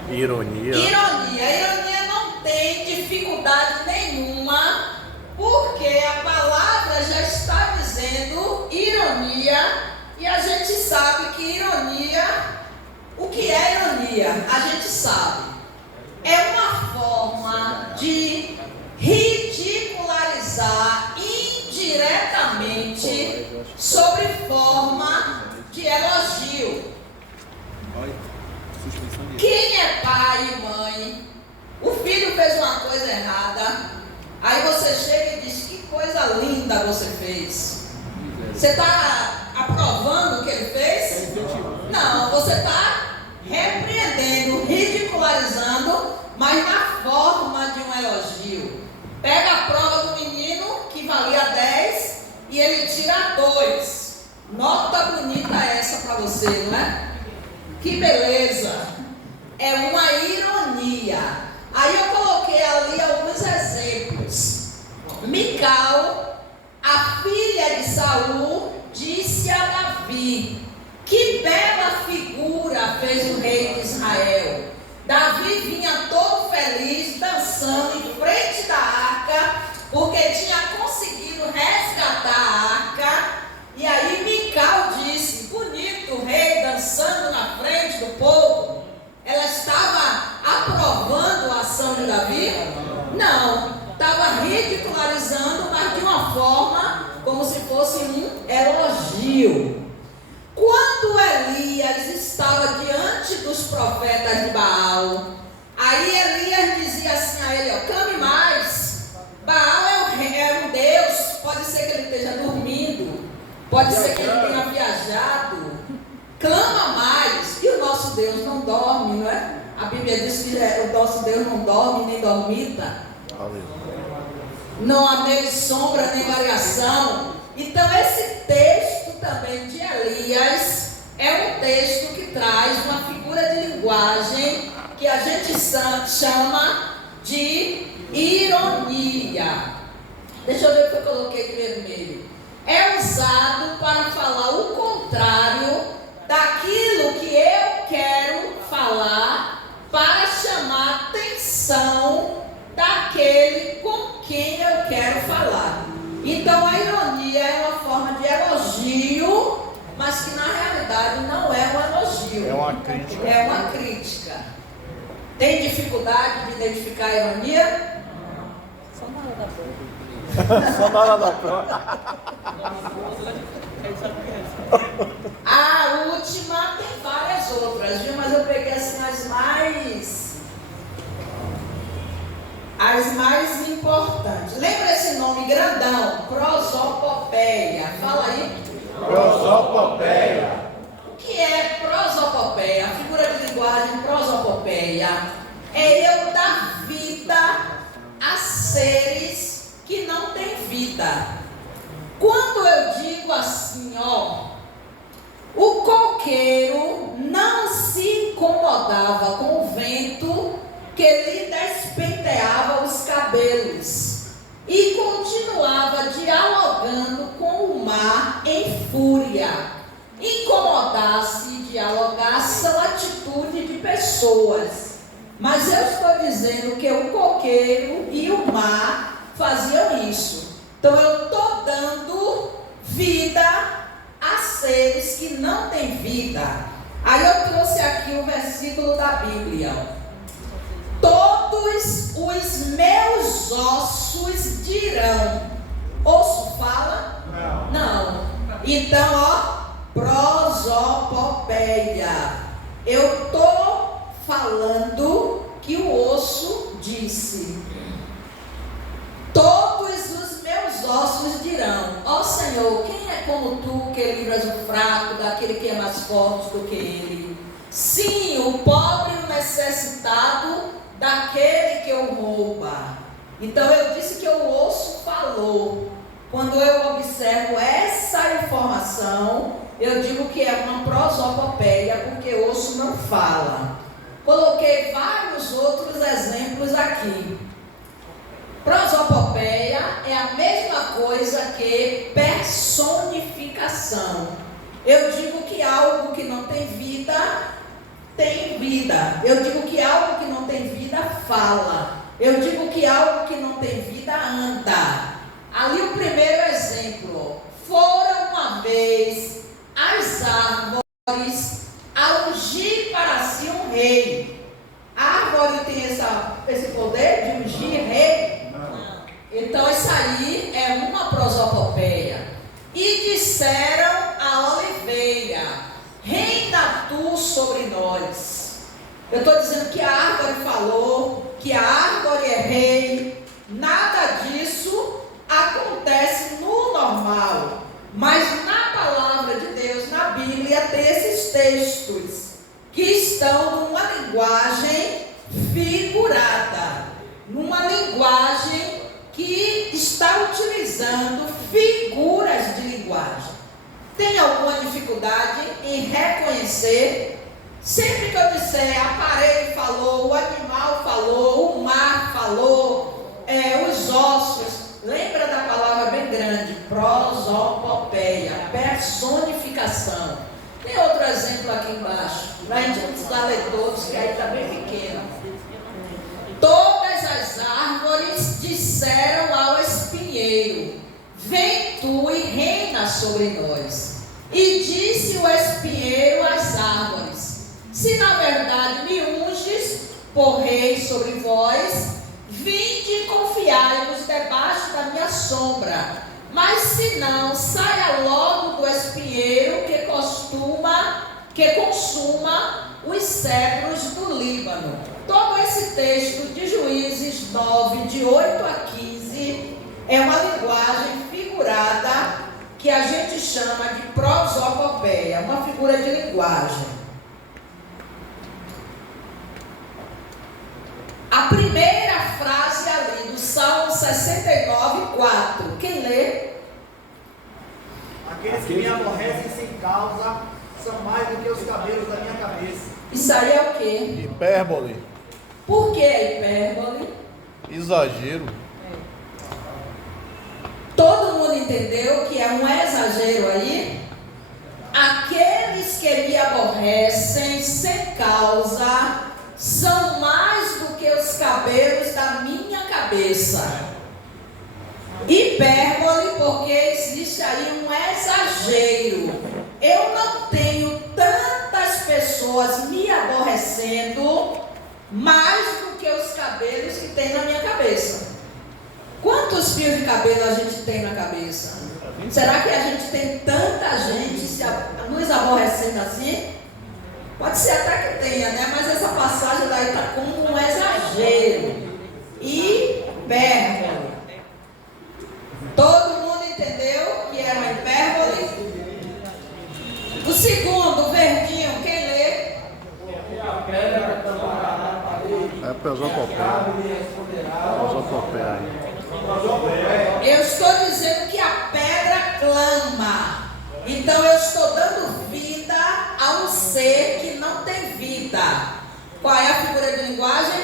Ironia. Ironia não tem dificuldade nenhuma, porque a palavra já está dizendo ironia, e a gente sabe que ironia, o que é ironia? A gente sabe. É uma forma de ridicularizar indiretamente sobre forma de elogio. Quem é pai e mãe, o filho fez uma coisa errada, aí você chega e diz, que coisa linda você fez. Você está aprovando o que ele fez? Não, você está repreendendo, ridicularizando, mas na forma de um elogio. Pega a prova do menino que valia 10 e ele tira 2. Nota bonita essa para você, não é? Que beleza! É uma ironia. Aí eu coloquei ali alguns exemplos. Mical, a filha de Saul, disse a Davi, que bela figura fez o rei de Israel. Davi vinha todo feliz, dançando em frente da arca, porque tinha conseguido resgatar a arca. E aí Mical disse, bonito o rei dançando na frente do povo. Ela estava aprovando a ação de Davi? Não, estava ridicularizando, mas de uma forma como se fosse um elogio. Quando Elias estava diante dos profetas de Baal, aí Elias dizia assim a ele, ó, clame mais. Baal é um Deus, pode ser que ele esteja dormindo, pode ser que ele tenha viajado. Clama mais, e o nosso Deus não dorme, não é? A Bíblia diz que o nosso Deus não dorme nem dormita. Não há nele sombra nem variação. Então esse texto também de Elias é um texto que traz uma figura de linguagem que a gente chama de ironia. Deixa eu ver o que eu coloquei de vermelho. É usado para falar o contrário daquilo que eu quero falar, para chamar Então a ironia é uma forma de elogio, mas que na realidade não é um elogio. É uma crítica. É uma crítica. Tem dificuldade de identificar a ironia? Só na hora da prova. A última tem várias outras, viu? Mas eu peguei assim as mais importantes. Lembra esse nome grandão? Prosopopeia. Fala aí. Prosopopeia. O que é prosopopeia? A figura de linguagem prosopopeia é eu dar vida a seres que não têm vida. Quando eu digo assim, ó, o coqueiro não se incomodava com o vento que lhe despenteava os cabelos e continuava dialogando com o mar em fúria. Incomodar-se e dialogar são atitude de pessoas, mas eu estou dizendo que o coqueiro e o mar faziam isso. Então eu estou dando vida a seres que não têm vida. Aí eu trouxe aqui um versículo da Bíblia. Todos os meus ossos dirão. Osso fala? Não. Então, ó, prosopopeia. Eu estou falando que o osso disse. Todos os meus ossos dirão: ó Senhor, quem é como tu que livras o fraco daquele que é mais forte do que ele? Sim, o pobre e o necessitado daquele que o rouba. Então eu disse que o osso falou. Quando eu observo essa informação, eu digo que é uma prosopopeia, porque osso não fala. Coloquei vários outros exemplos aqui. Prosopopeia é a mesma coisa que personificação. Eu digo que algo que não tem vida, tem vida. Eu digo que algo que não tem vida, fala. Eu digo que algo que não tem vida, anda. Ali o primeiro exemplo. Foram uma vez as árvores a ungir para si um rei. A árvore tem esse poder de ungir rei? Então isso aí é uma prosopopeia. E disseram a oliveira: reina tu sobre nós. Eu estou dizendo que a árvore falou, que a árvore é rei. Nada disso acontece no normal. Mas na palavra de Deus, na Bíblia, tem esses textos que estão numa linguagem figurada, numa linguagem que está utilizando figuras de linguagem. Tem alguma dificuldade em reconhecer? Sempre que eu disser a parede falou, o animal falou, o mar falou, os ossos, lembra da palavra bem grande, prosopopeia, personificação. Tem outro exemplo aqui embaixo, mas a gente não precisa ler todos, que aí está bem pequeno. Todas as árvores disseram ao espinheiro: vem tu e reina sobre nós. E disse o espinheiro às árvores: se na verdade me unges por rei sobre vós, vinde e confiai-vos debaixo da minha sombra. Mas se não, saia logo do espinheiro que consuma os cedros do Líbano. Todo esse texto de Juízes 9, de 8 a 15, é uma linguagem figurada que a gente chama de prosopopeia, uma figura de linguagem. A primeira frase ali do Salmo 69, 4. Quem lê? Aqueles que me aborrecem sem causa são mais do que os cabelos da minha cabeça. Isso aí é o quê? Hipérbole. Por que hipérbole? Exagero. Todo mundo entendeu que é um exagero aí? Aqueles que me aborrecem sem causa são mais do que os cabelos da minha cabeça. Hipérbole, porque existe aí um exagero. Eu não tenho tantas pessoas me aborrecendo mais do que os cabelos que tem na minha cabeça. Quantos fios de cabelo a gente tem na cabeça? Será que a gente tem tanta gente nos aborrecendo assim? Pode ser até que tenha, né? Mas essa passagem daí está como um exagero. Hipérbole. Todo mundo entendeu que era uma hipérbole? O segundo, o verdinho, quem lê? É prosopopé. Prosopopé aí. Eu estou dizendo que a pedra clama. Então eu estou dando vida a um ser que não tem vida. Qual é a figura de linguagem?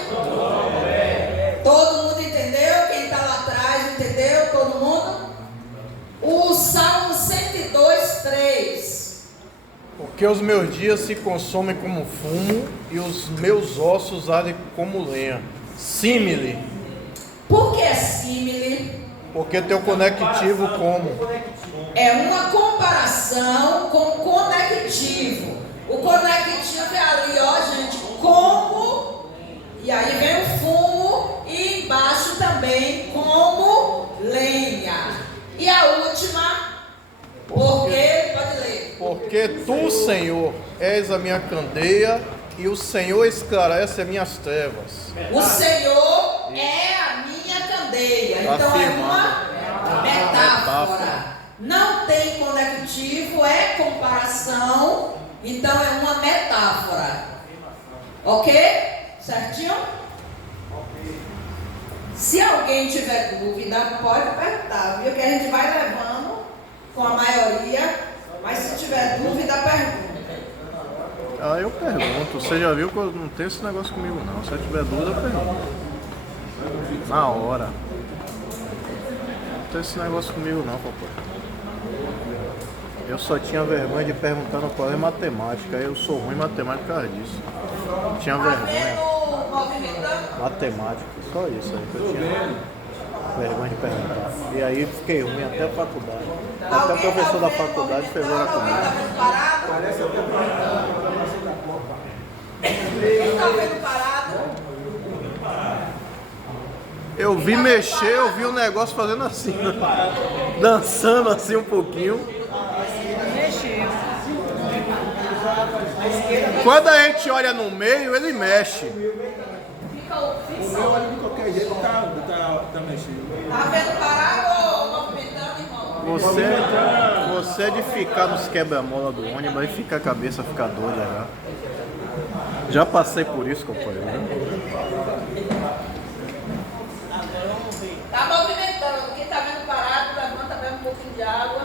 Todo mundo entendeu? Quem está lá atrás entendeu? Todo mundo? O Salmo 102, 3. Porque os meus dias se consomem como fumo e os meus ossos ardem como lenha. Símile. Por que é símile? Porque teu conectivo como? É uma comparação com conectivo. O conectivo é ali, ó, gente, como, e aí vem o fumo, e embaixo também como lenha. E a última, porque, pode ler. Porque tu, Senhor, és a minha candeia e o Senhor esclarece as minhas trevas. O Senhor é a minha candeia. Então é uma metáfora. Não tem conectivo, é comparação. Então é uma metáfora. Ok? Certinho? Se alguém tiver dúvida, pode perguntar, viu? Que a gente vai levando com a maioria. Mas se tiver dúvida, pergunta. Ah, eu pergunto. Você já viu que eu não tenho esse negócio comigo, não. Se eu tiver dúvida, eu pergunto. Na hora. Não tem esse negócio comigo, não, papai. Eu só tinha vergonha de perguntar no colégio matemática. Eu sou ruim em matemática por causa disso. Tinha vergonha. Matemática, só isso aí que eu tinha vergonha de perguntar. E aí fiquei ruim até a faculdade. Até o professor da faculdade pegou na comigo. Parece até Quem está vendo parado? Eu vi mexer, eu vi o negócio fazendo assim, dançando assim um pouquinho. Quando a gente olha no meio, ele mexe. o meu olho de qualquer jeito tá mexendo. Tá vendo parado ou movimentando, irmão? Você é de ficar nos quebra-mola do ônibus e fica a cabeça fica doida já. Já passei por isso, companheiro. Tá movimentando. Quem tá vendo parado, levanta, bebe um pouquinho de água.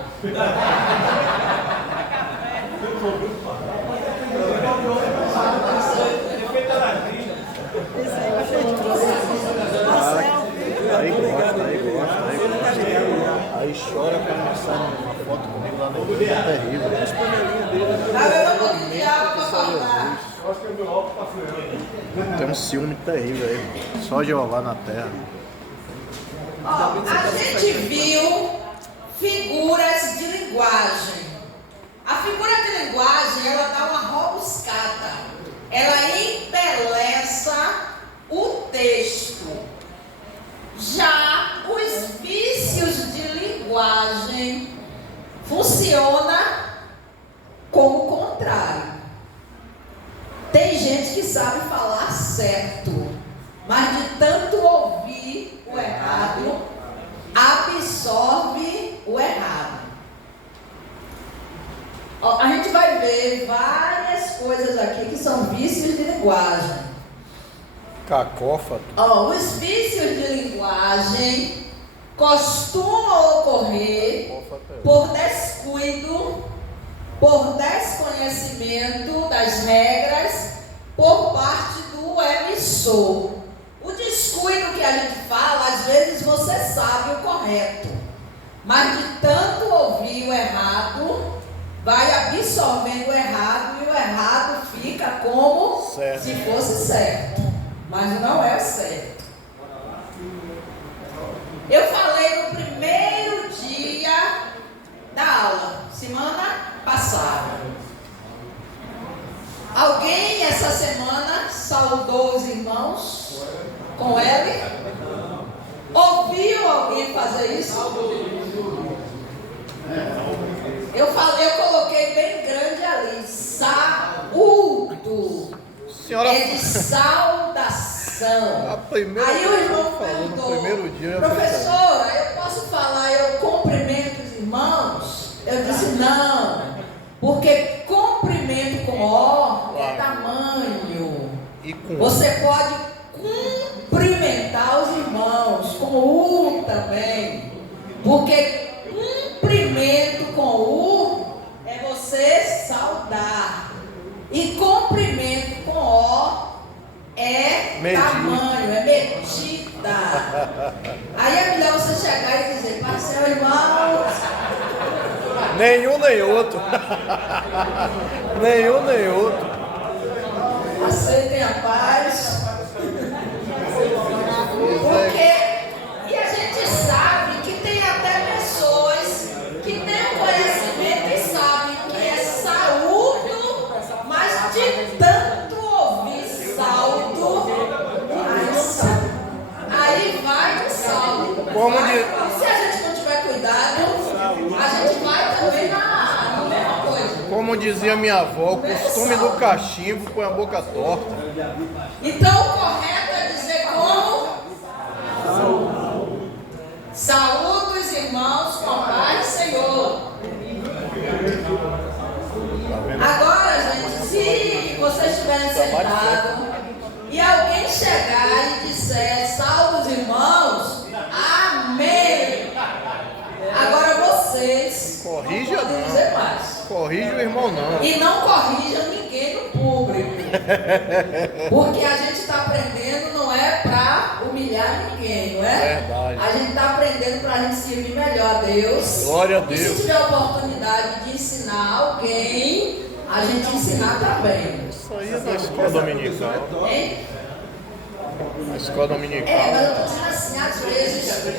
Aí chora pra não sair uma foto comigo lá no Rio, é terrível. Tá bebendo um pouquinho de água pra falar. Eu acho que é meu álcool tá freando. Tem um ciúme terrível aí, só Jeová na terra. Ó, a gente viu figuras de linguagem. A figura de linguagem, ela dá uma robuscada. Ela embeleza o texto. Já os vícios de linguagem funciona como o contrário. Tem gente que sabe falar certo, mas de tanto ouvir o errado, absorve o errado. Ó, a gente vai ver várias coisas aqui que são vícios de linguagem. Cacófato. Ó, os vícios de linguagem costumam ocorrer por descuido, por desconhecimento das regras por parte do emissor. O descuido que a gente fala, às vezes você sabe o correto, mas de tanto ouvir o errado, vai absorvendo o errado e o errado fica como certo. Se fosse certo, mas não é certo. Eu falei no primeiro aula? Semana passada. Alguém essa semana saudou os irmãos com L? Ouviu alguém fazer isso? Eu coloquei bem grande ali. Saúdo. Senhora, É de saudação. a primeira Aí o coisa que irmão ela falou no perguntou: primeiro dia, eu professora, eu posso falar, eu cumprimento os irmãos? Eu disse não, porque cumprimento com O é tamanho. E com Você pode cumprimentar os irmãos com U também, porque cumprimento com U é você saudar, e cumprimento com O é Medir. tamanho, é medida. Aí é melhor você chegar e dizer: Pai, seu irmão, nenhum nem outro. Nenhum nem outro. aceitem a paz. Porque, e a gente sabe que tem até pessoas que têm o conhecimento e sabem que é saúdo, mas de tanto ouvir saldo, aí vai o saldo. Como Vai, de- se a gente não tiver cuidado, a gente vai também na mesma coisa. Como dizia minha avó, o costume do cachimbo põe a boca torta. Então o correto é dizer como? Saúde os irmãos com paz, Senhor. Agora, gente, se vocês estiverem sentados e alguém chegar e disser salve os irmãos, amém. Agora vocês Corrija não podem não. dizer mais. Corrige o irmão não. E não corrija ninguém no público. Porque a gente está aprendendo não é para humilhar ninguém, não é? Verdade. A gente está aprendendo para a gente servir melhor a Deus. Glória a E Deus. se tiver a oportunidade de ensinar alguém, a gente ensinar também. Isso aí é da escola dominical. Hein? A escola É, dominical. mas eu estou dizendo assim, às vezes. Isso, mas eu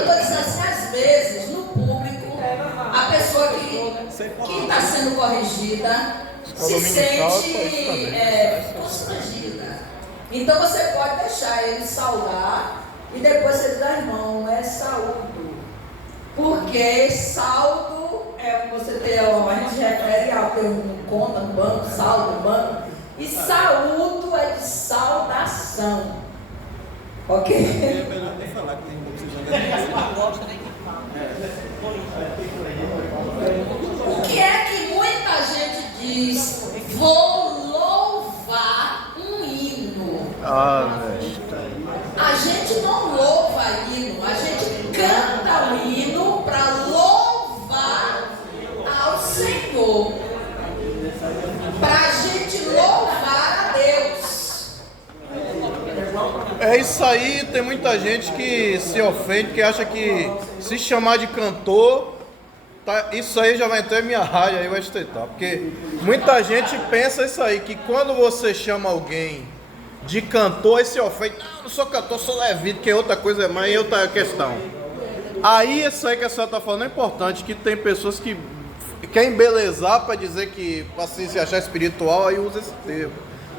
estou dizendo assim, às vezes, no público, a pessoa que está sendo corrigida Escola se dominical sente faz isso também. constrangida. Então você pode deixar ele saudar e depois você diz: irmão, é saúdo. Porque saldo é você ter, a gente refere ao ter conta no banco, saldo no banco. E saúdo é de saudação. Ok? É melhor nem falar que tem O que é que muita gente diz? Vou louvar um hino. Ah, velho. A gente não louva hino, a gente canta o hino para louvar ao Senhor. Para a gente louvar a Deus. É isso aí, tem muita gente que se ofende, que acha que se chamar de cantor, tá, isso aí já vai entrar em minha rádio, aí vai estreitar. Porque muita gente pensa isso aí, que quando você chama alguém de cantor, aí se ofende. Não, não sou cantor, sou levita, que é outra coisa, mas é outra questão. Aí isso aí que a senhora está falando é importante, que tem pessoas que querem embelezar para dizer que, assim, se achar espiritual, aí usa esse termo.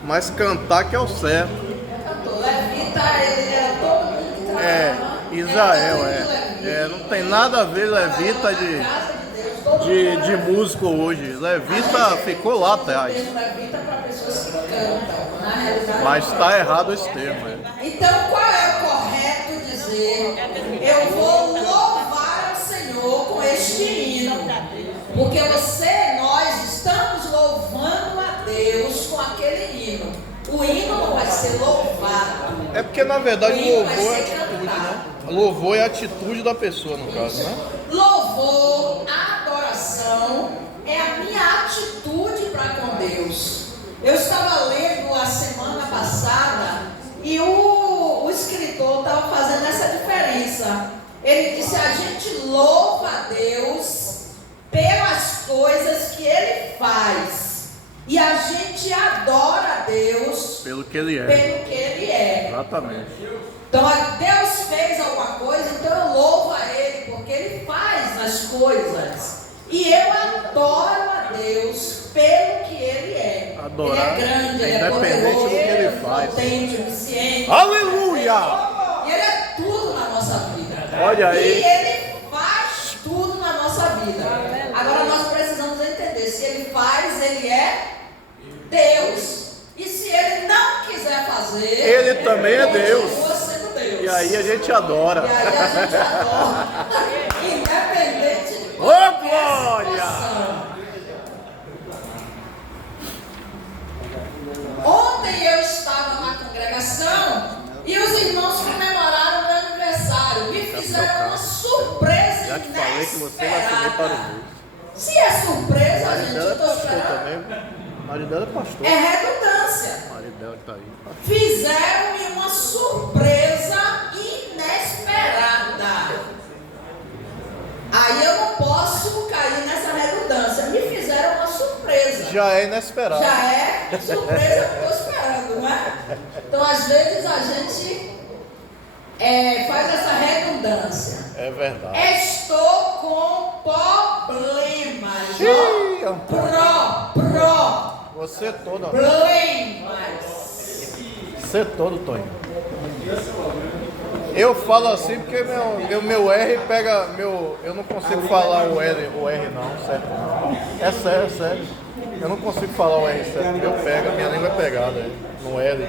Mas cantar que é o certo. Cantor levita, ele era todo mundo que trabalhava. Israel, Era todo mundo levita. não tem nada a ver levita Na casa de Deus, todo mundo era de músico hoje. Levita ficou lá atrás. Levita para pessoas que cantam. Na realidade, Mas está errado esse termo. Então, qual é o correto dizer? Eu vou louvar ao Senhor com este hino. Porque nós estamos louvando a Deus com aquele hino. O hino não vai ser louvado. É porque na verdade O hino vai louvor é ser atitude, cantado. né? Louvor é a atitude da pessoa, no caso, né? Louvor, adoração é a minha atitude para com Deus. Eu estava lendo a semana passada e o escritor estava fazendo essa diferença. Ele disse: a gente louva a Deus pelas coisas que Ele faz, e a gente adora a Deus Pelo que ele é. pelo que Ele é. Exatamente. Então Deus fez alguma coisa, então eu louvo a Ele por porque Ele faz as coisas. E eu adoro a Deus pelo que Ele é. Adorar, Ele é grande, Ele é independente poderoso, do que Ele é faz. potente, onisciente. Aleluia! E Ele é tudo na nossa vida. Olha aí. E Ele faz tudo na nossa vida. Agora nós precisamos entender, se Ele faz, Ele é Deus. E se Ele não quiser fazer, Ele também é Deus. continua sendo Deus. E aí a gente adora. E aí a gente adora. Independente de Ô, qualquer glória! situação. Ontem eu estava na congregação e os irmãos comemoraram o meu aniversário. Me fizeram uma surpresa Já te falei que você vai subir para o inesperada. mundo. Se é surpresa, O marido gente, dela eu é estou pastor esperando. também. O marido dela é pastor. É redundância. O marido dela que tá aí. Fizeram-me uma surpresa inesperada. Aí eu não posso cair nessa redundância. Me fizeram uma surpresa. Já é inesperado. Já é surpresa que eu estou esperando, não é? Então, às vezes, a gente faz essa redundância. É verdade. Estou com problemas. Ih, Você todo, Problemas. você todo, Tonho. Eu falo assim porque meu R pega meu. Eu não consigo falar o R não, certo? Não. É sério, é sério. Eu não consigo falar o R certo, porque eu pego, minha língua é pegada no R.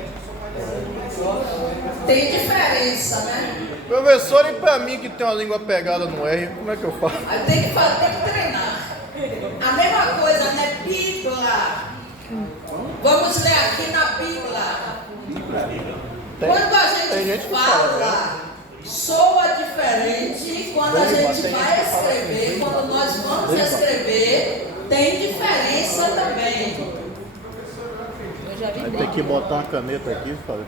Tem diferença, né? Professor, e pra mim que tem uma língua pegada no R, como é que eu faço? Aí tem que treinar. A mesma coisa, né? Bíblia. Vamos ler aqui na Bíblia. Quando a tem gente gente que fala, fala, soa diferente. Quando a gente vai escrever, quando nós vamos escrever, tem diferença também. Vai ter que botar uma caneta aqui e fazer.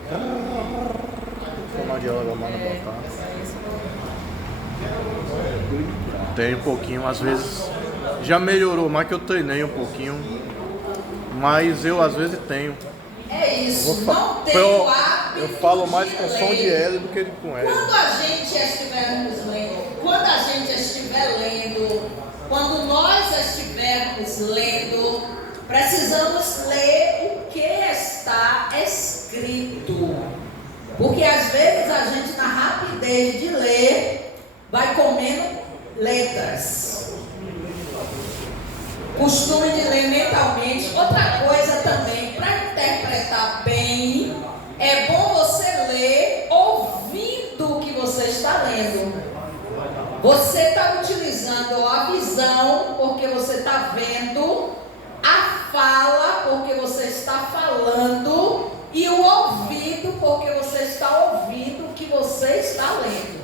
Como a diáloga manda botar. Tem um pouquinho, às vezes. Já melhorou mais que eu treinei um pouquinho. Mas eu às vezes tenho. É isso, Vou não fa- tem eu- o hábito Eu falo mais de com som de ler. L do que com L. Quando a gente estivermos lendo, quando a gente estiver lendo, quando nós estivermos lendo, precisamos ler o que está escrito. Porque às vezes a gente, na rapidez de ler, vai comendo letras. Costume de ler mentalmente. Outra coisa também, para interpretar bem, é bom você ler ouvindo o que você está lendo. Você está utilizando a visão, porque você está vendo, a fala, porque você está falando, e o ouvido, porque você está ouvindo o que você está lendo.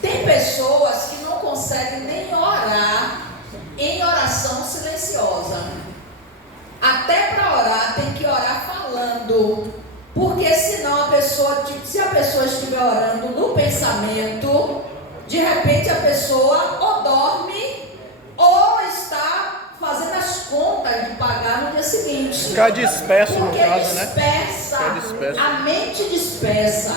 Tem pessoas que não conseguem nem orar em oração silenciosa. Até para orar tem que orar falando, porque senão a pessoa, se a pessoa estiver orando no pensamento, de repente a pessoa ou dorme ou está fazendo as contas de pagar no dia seguinte. Ficar disperso no Porque caso, né? dispersa, Ficar disperso. a mente dispersa.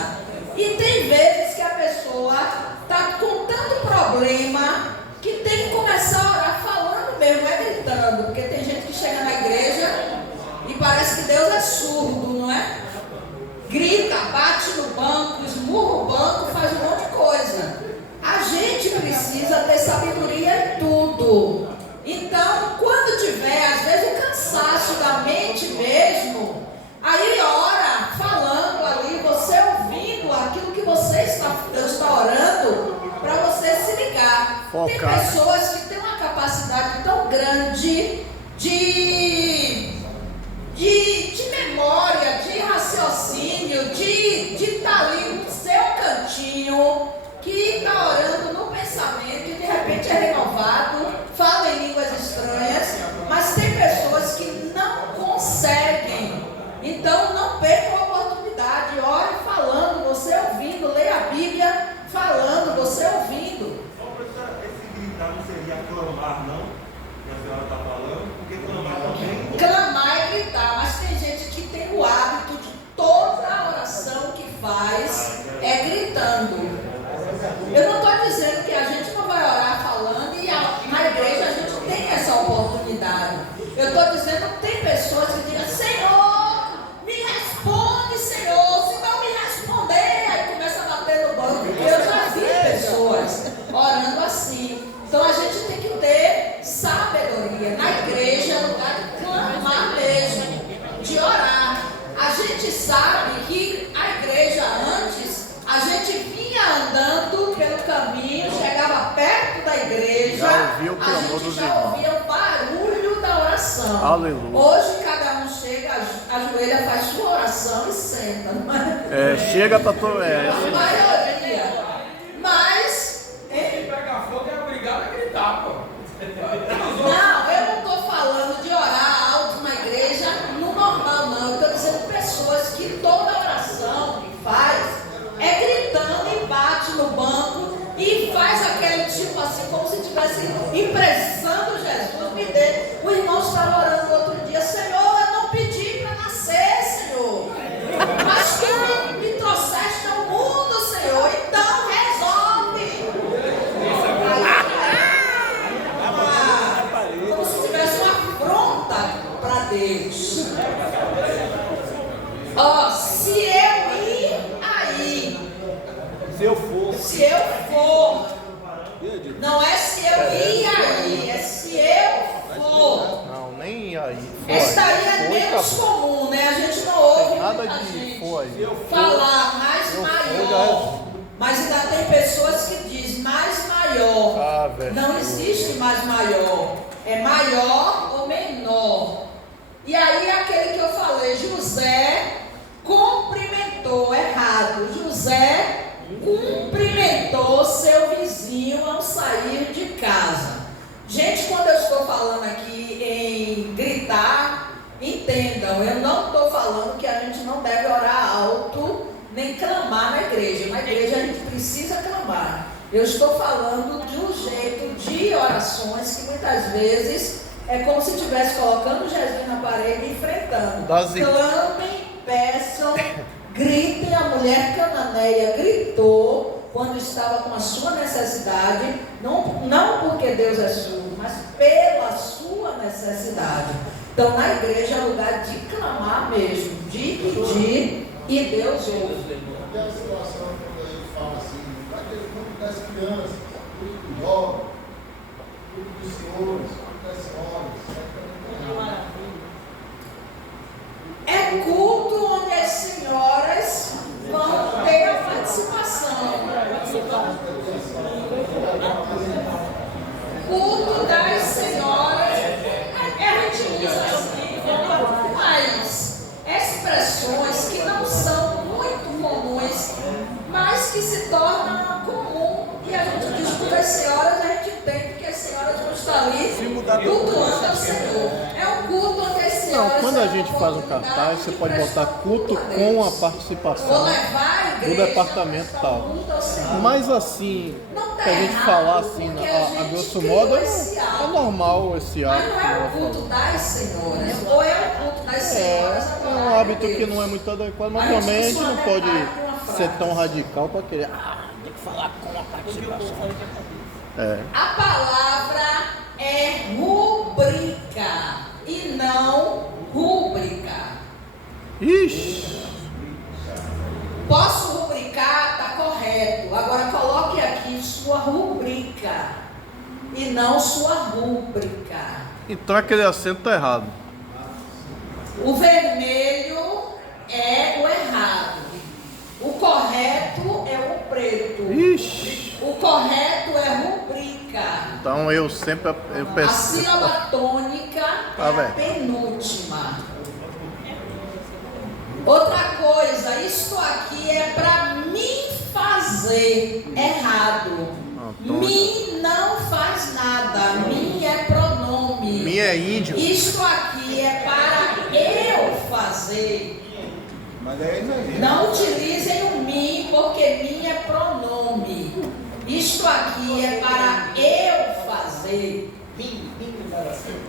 E tem vezes que a pessoa está com tanto problema que tem que começar a orar falando mesmo, não é gritando, porque tem gente que chega na igreja e parece que Deus é surdo, não é? Grita, bate no banco, esmurra o banco, faz um monte de coisa. A gente precisa ter sabedoria em tudo. Então, quando tiver, às vezes, o cansaço da mente mesmo, aí ora, falando ali, você ouvindo aquilo que você está orando, para você se ligar. Focar, tem pessoas que têm uma capacidade tão grande de memória, de raciocínio, de estar ali no seu cantinho, que está orando no pensamento e de repente é renovado, fala em línguas estranhas, mas tem pessoas que não conseguem. Então não percam a oportunidade, ore falando, você ouvindo, leia a Bíblia falando, você ouvindo. Esse gritar não seria clamar, não? Que a senhora está falando? Porque clamar também. Clamar é gritar, mas tem gente que tem o hábito de toda a oração que faz é gritando. Eu não estou dizendo que a gente não vai sabe que a igreja antes, a gente vinha andando pelo caminho, chegava perto da igreja, Já ouvia o a clamor gente dos já irmãos. ouvia o barulho da oração. Aleluia. Hoje cada um chega, ajoelha, faz sua oração e senta. Não é? Chega pra tu. A maioria. Mas, Quem pega fogo é obrigado a gritar, pô. não, eu não estou falando de orar alto na igreja no normal, não. Eu estou dizendo pessoas que toda oração que faz é gritando e bate no banco e faz aquele tipo assim, como se estivesse impressando Jesus. Me dê. O irmão estava orando no outro dia: Senhor, eu não pedi para nascer, Senhor, mas tu me trouxeste ao mundo, Senhor, então resolve. Como se tivesse uma afronta para Deus. Ó, se eu ir aí, Se eu for. se eu for, não é se eu ir aí, é se eu for. Não, nem aí. Essa daí é menos comum, né? A gente não ouve Nada muita de gente for aí. falar mais maior. Mas ainda tem pessoas que dizem mais maior. Ah, velho. Não existe mais maior. É maior ou menor. E aí aquele que eu falei, José cumprimentou errado. José cumprimentou seu vizinho ao sair de casa. Gente, quando eu estou falando aqui em gritar, entendam, eu não estou falando que a gente não deve orar alto nem clamar na igreja. Na igreja a gente precisa clamar. Eu estou falando de um jeito de orações que muitas vezes é como se estivesse colocando Jesus na parede e enfrentando. Clamem, peçam, gritem. A mulher cananeia gritou quando estava com a sua necessidade, não porque Deus é surdo, mas pela sua necessidade. Então na igreja é lugar de clamar mesmo, de pedir, e Deus ouve. Aquela situação quando a gente fala assim, aquele grupo das crianças, grupo do jovem, grupo dos senhores, grupo das senhoras. É culto onde as senhoras vão ter a participação. Culto das senhoras. A gente usa assim algumas expressões que não são muito comuns, mas que se tornam comum. E a gente diz que as senhoras, a gente entende que as senhoras vão estar ali cultuando ao Senhor. É um culto onde as senhoras. Não, quando a gente faz um cartaz, você pode botar culto com a participação do departamento e tal. Mas assim, que a gente falar assim, a grosso modo, é normal esse hábito. Mas não é o culto das senhoras, ou é o culto das senhoras. É um hábito que não é muito adequado, mas também a gente não pode ser tão radical para querer. Tem que falar com a participação. A palavra é rubrica e não rúbrica. Ixi! Posso rubricar? Está correto. Agora coloque aqui sua rubrica e não sua rúbrica. Então aquele acento tá errado. O vermelho é o errado. O correto é o preto. Ixi! O correto é rubrica. Então eu sempre A penso. sílaba tônica é a velho. penúltima. Outra coisa, isto aqui é para mim fazer errado. Mim não faz nada. Mim é pronome. Mim é índio. Isto aqui é para eu fazer. Mas é exagero. Não utilizem o mim, porque mim é pronome. Isto aqui é para eu fazer.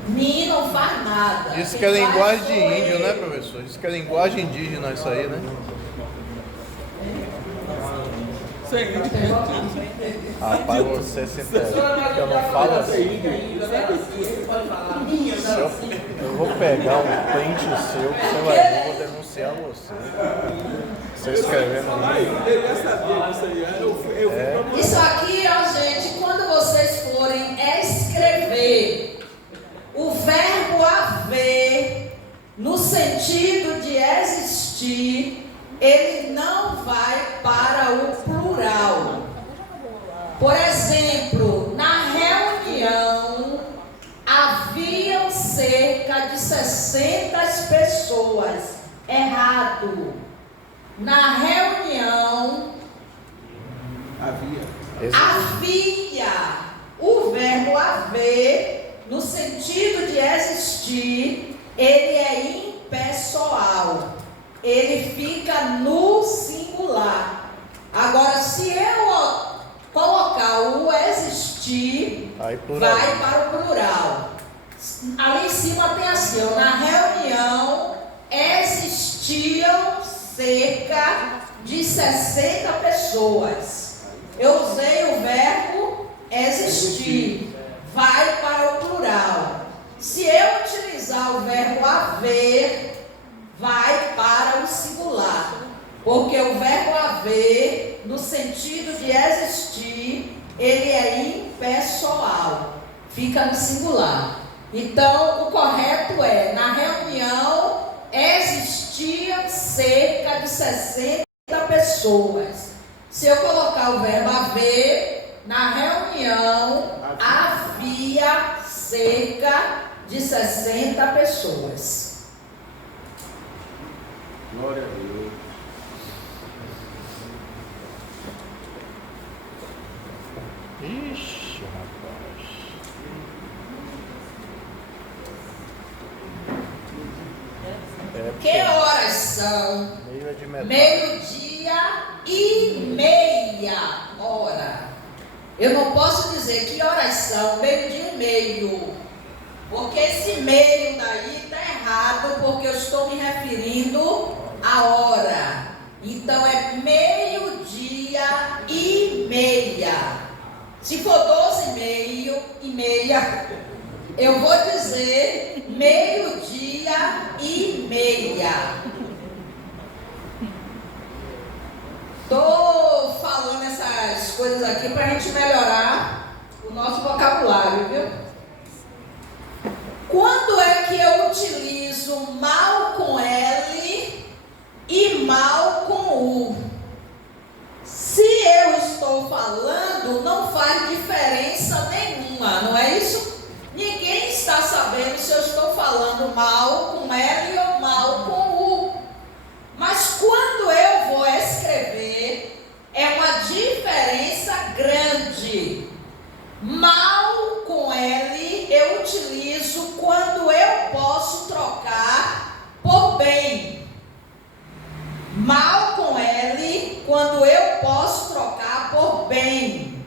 Mim não faz nada. Isso Quem que é faz linguagem de sou índio, eu. né, professor? Isso que é linguagem indígena, isso aí, né? Rapaz, você se entende. Eu não falo assim. Eu vou pegar um print seu que você vai ver, eu vou denunciar você. Você escrevendo ali. Isso aqui, ó, gente, quando vocês forem escrever o verbo haver no sentido de existir, ele não vai para o plural. Por exemplo, na reunião haviam cerca de 60 pessoas. Errado. Na reunião havia. O verbo haver, no sentido de existir, ele é impessoal. Ele fica no singular. Agora, se eu colocar o existir, vai para o plural. Ali em cima tem assim, ó, na reunião existiam cerca de 60 pessoas. Eu usei o verbo existir, vai para o plural. Se eu utilizar o verbo haver, vai para o singular. Porque o verbo haver, no sentido de existir, ele é impessoal, fica no singular. Então, o correto é, na reunião existiam cerca de 60 pessoas. Se eu colocar o verbo haver, na reunião havia cerca de 60 pessoas. Glória a Deus. Ixi, rapaz. Que horas são? Meio-dia e meia hora. Eu não posso dizer que horas são, meio-dia e meio. Porque esse meio daí está errado, porque eu estou me referindo à hora. Então é meio-dia e meia. Se for 12h30, eu vou dizer meio-dia e meia. Estou falando essas coisas aqui para a gente melhorar o nosso vocabulário, viu? Quando é que eu utilizo mal com L e mal com U? Se eu estou falando, não faz diferença nenhuma, não é isso? Ninguém está sabendo se eu estou falando mal com L ou mal com U. Mas quando eu vou escrever, é uma diferença grande. Mal com L eu utilizo quando eu posso trocar por bem. Mal com L quando eu posso trocar por bem.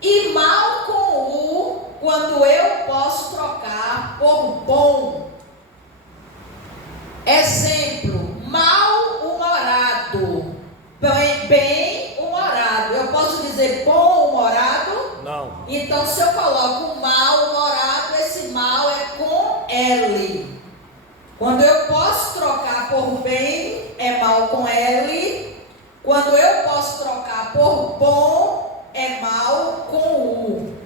E mal com U quando eu posso trocar por bom. Exemplo, mal-humorado, bem-humorado. Eu posso dizer bom-humorado? Não. Então, se eu coloco mal-humorado, esse mal é com L. Quando eu posso trocar por bem, é mal com L. Quando eu posso trocar por bom, é mal com U.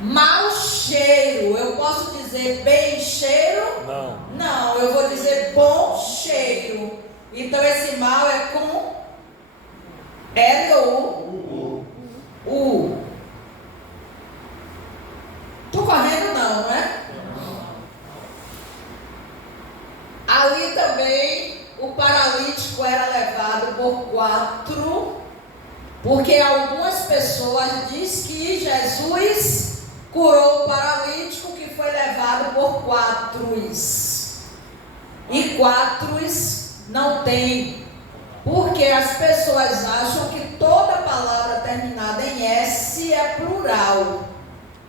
Mau cheiro, eu posso dizer bem cheiro? Não. Não, eu vou dizer bom cheiro. Então esse mal é com L ou U? U. Tô correndo não, né? Ali também o paralítico era levado por 4, porque algumas pessoas dizem que Jesus curou o paralítico que foi levado por 4. E 4 não tem. Porque as pessoas acham que toda palavra terminada em S é plural.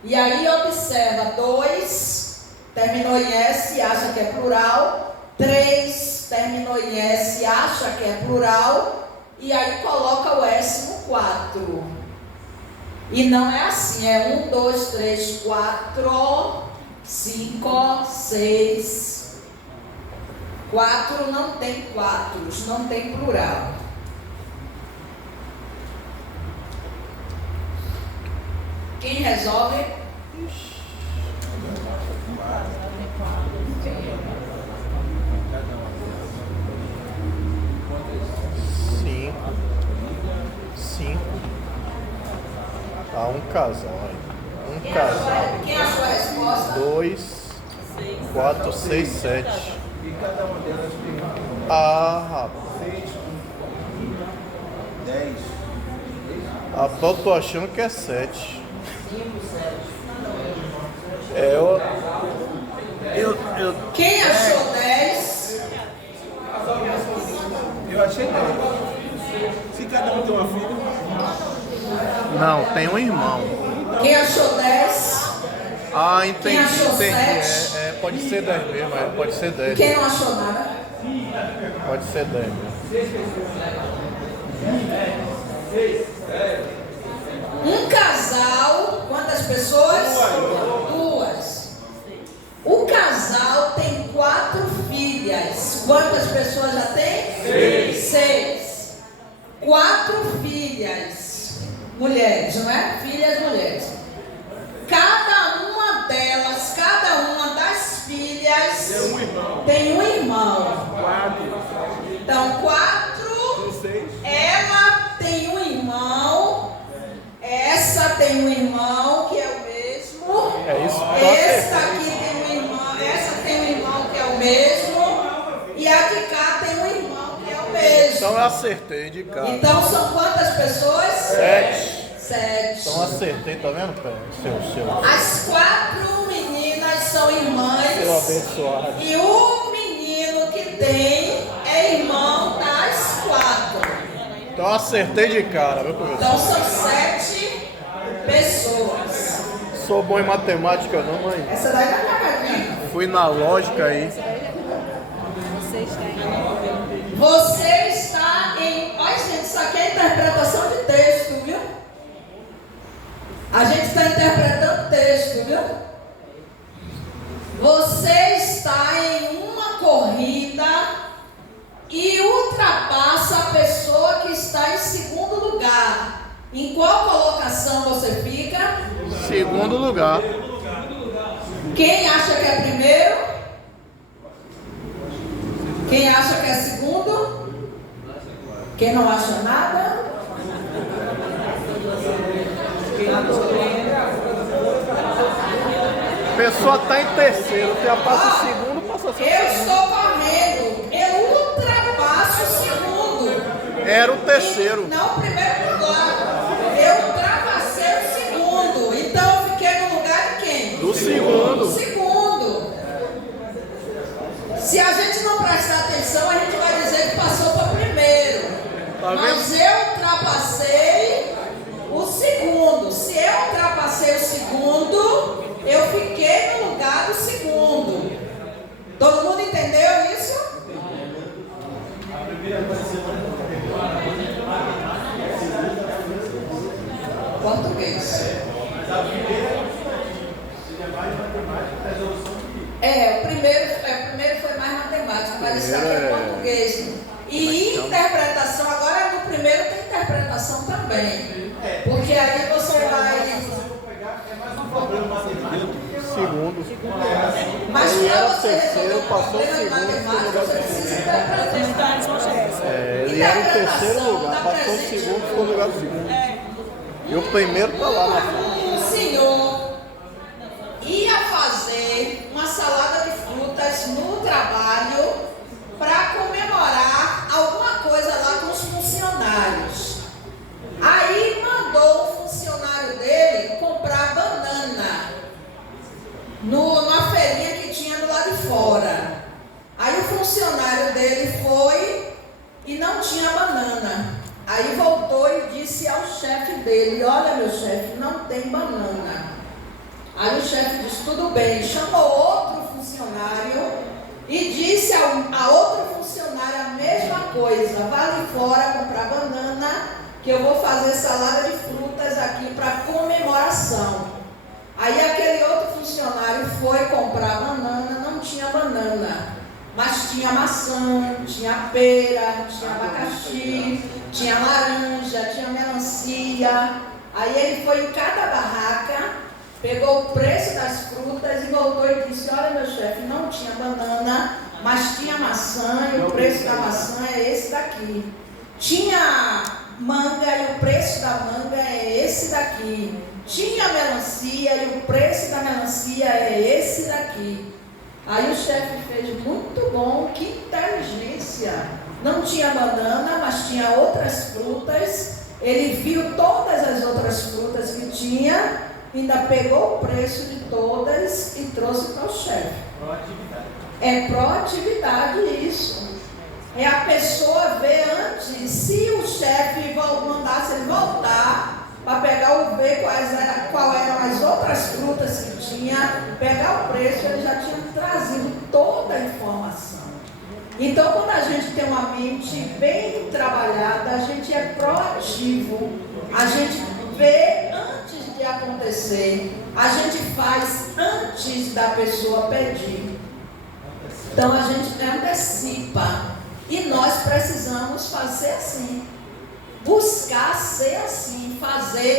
E aí observa, 2 terminou em S, acha que é plural. 3 terminou em S, acha que é plural. E aí coloca o S no 4. E não é assim, é 1, 2, 3, 4, 5, 6. 4 não tem 4, não tem plural. Quem resolve? 5. Ah, um casal aí. Um casal. Quem achou a resposta? 2, 4, 6, 7. E cada uma delas tem Ah, rapaz. 6, 10. Rapaz, eu tô achando que é 7. É, eu Quem achou 10? Eu achei 10. Se cada um tem uma filha, não, tem um irmão. Quem achou 10? Ah, entendi, Quem achou entendi. 7? Pode ser 10 mesmo, pode ser 10. Quem não achou nada? Pode ser 10 mesmo. Um casal, quantas pessoas? 2. O casal tem 4 filhas. Quantas pessoas já tem? 6. 4 filhas. Mulheres, não é? Filhas, mulheres. Cada uma delas, cada uma das filhas tem um irmão. 4, Então, 4. 6. Ela tem um irmão. Essa tem um irmão que é o mesmo. É isso. Essa aqui tem um irmão. Essa tem um irmão que é o mesmo. E a de cá tem um irmão que é o mesmo. Então eu acertei de cara. Então são quantas pessoas? 7. 7. Então acertei, tá vendo? Seu As 4 meninas são irmãs. abençoado. E o menino que tem é irmão das 4. Então eu acertei de cara, viu, professor? Então são 7 pessoas. Sou bom em matemática não, mãe. Essa daí não é cavadinha. Fui na lógica aí. Você está em. Olha, gente, isso aqui é interpretação de texto, viu? A gente está interpretando texto, viu? Você está em uma corrida e ultrapassa a pessoa que está em segundo lugar. Em qual colocação você fica? Segundo lugar. Quem acha que é primeiro? Quem acha que é segundo? Quem não acha nada? A pessoa tá em terceiro, você já passa o segundo, passa o Eu segundo. estou correndo, eu ultrapasso o segundo. Era o terceiro. Não, o primeiro lugar. Eu ultrapassei o segundo. Então eu fiquei no lugar de quem? Do segundo. Do segundo. Se a gente não prestar atenção, a gente vai dizer que passou para primeiro. Tá vendo? Mas eu ultrapassei o segundo. Se eu ultrapassei o segundo, eu fiquei no lugar do segundo. Todo mundo entendeu isso? Português. O primeiro foi mais matemática, mas isso aqui é português. E interpretação, agora no primeiro tem interpretação também. Porque aí você vai. Segundo. Mas Ele para era você terceiro, resolver o passou problema de segundo, matemática, ficou no você precisa interpretar. Ele era o terceiro lugar, passou o segundo, ficou no lugar do segundo. E o primeiro tá lá na frente. O senhor ia fazer uma salada de frutas no trabalho para comemorar alguma coisa lá com os funcionários. Aí mandou o funcionário dele comprar banana numa feirinha que tinha do lado de fora. Aí o funcionário dele foi e não tinha banana. Aí voltou e disse ao chefe dele: olha, meu chefe, não tem banana. Aí o chefe disse: tudo bem. Chamou outro funcionário e disse a outro funcionário a mesma coisa: vá ali fora comprar banana, que eu vou fazer salada de frutas aqui para comemoração. Aí aquele outro funcionário foi comprar banana, não tinha banana, mas tinha maçã, tinha pera, tinha abacaxi, tinha laranja, tinha melancia. Aí ele foi em cada barraca, pegou o preço das frutas e voltou e disse: olha, meu chefe, não tinha banana, mas tinha maçã e o preço da maçã é esse daqui. Tinha manga e o preço da manga é esse daqui. Tinha melancia e o preço da melancia é esse daqui. Aí o chefe fez, muito bom, que inteligência. Não tinha banana, mas tinha outras frutas. Ele viu todas as outras frutas que tinha, ainda pegou o preço de todas e trouxe para o chefe. Proatividade. É proatividade isso. É a pessoa ver antes, se o chefe mandasse ele voltar para pegar ver qual eram as outras frutas que tinha, pegar o preço, ele já tinha trazido toda a informação. Então, quando a gente tem uma mente bem trabalhada, a gente é proativo, a gente vê antes de acontecer, a gente faz antes da pessoa pedir. Então, a gente antecipa. E nós precisamos fazer assim, buscar ser assim,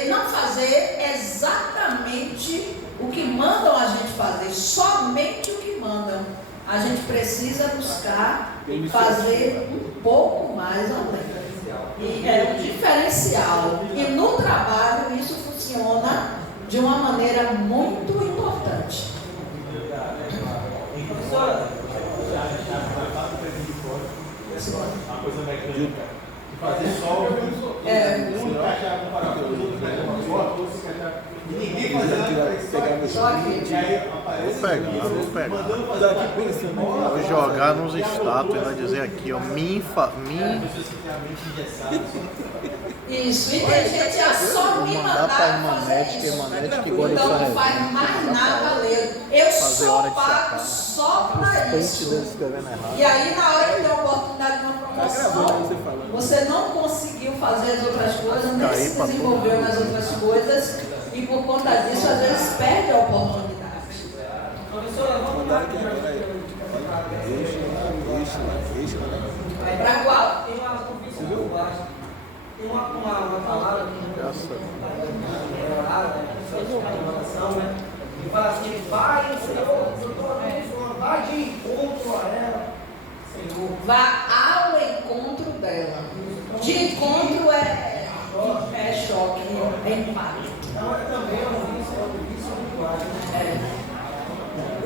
não fazer exatamente o que mandam a gente fazer, somente o que mandam. A gente precisa buscar fazer um pouco mais além. E é um diferencial. E no trabalho isso funciona de uma maneira muito importante. Professora, uma coisa mecânica. Fazer só um encaixar com parafuso, e ninguém fazendo Vou pegar. Vou jogar nos status e vai dizer aqui, ó, Isso, e tem gente só me mandar fazer isso. Então não faz mais nada a ler. Eu só pago só para isso. E aí na hora que tem a oportunidade de uma promoção, você não conseguiu fazer as outras coisas, nem se desenvolveu nas outras coisas, e por conta disso às vezes perde a oportunidade. Professora, vamos lá. Para qual? Tem uma convicção por baixo. Tem uma palavra que que fala assim, vai, Senhor, vai de encontro a ela, Senhor. Vá ao encontro dela. De encontro é choque, é impacto. Não, é também isso muito mais.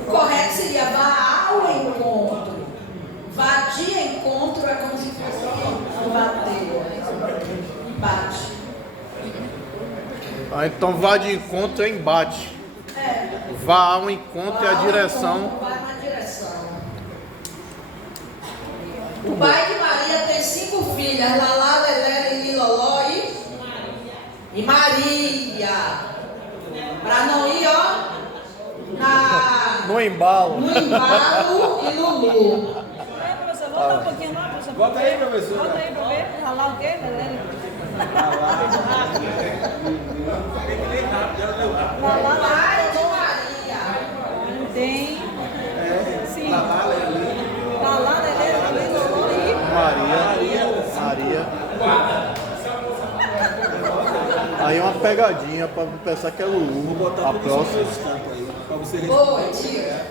O correto seria vá ao encontro. Vá de encontro é como se fosse bater. Embate. Então vá de encontro é embate. Vá ao encontro é a direção. Vai na direção. O pai de Maria tem 5 filhas, Lalá, Lelé, Lili, Loló e Maria. Para não ir, no embalo. No embalo e Lulu. Professor, volta um pouquinho lá, professor. Bota aí, professor. Bota aí pra ver. Ralar o quê? O pai de Maria. Tem. Sim. Lalá, Lelê. Lalá, Lelê, Loló e Maria. Aí uma pegadinha pra pensar que é Lulu. Vou botar A próxima. estampa aí, pra você Boa, tira.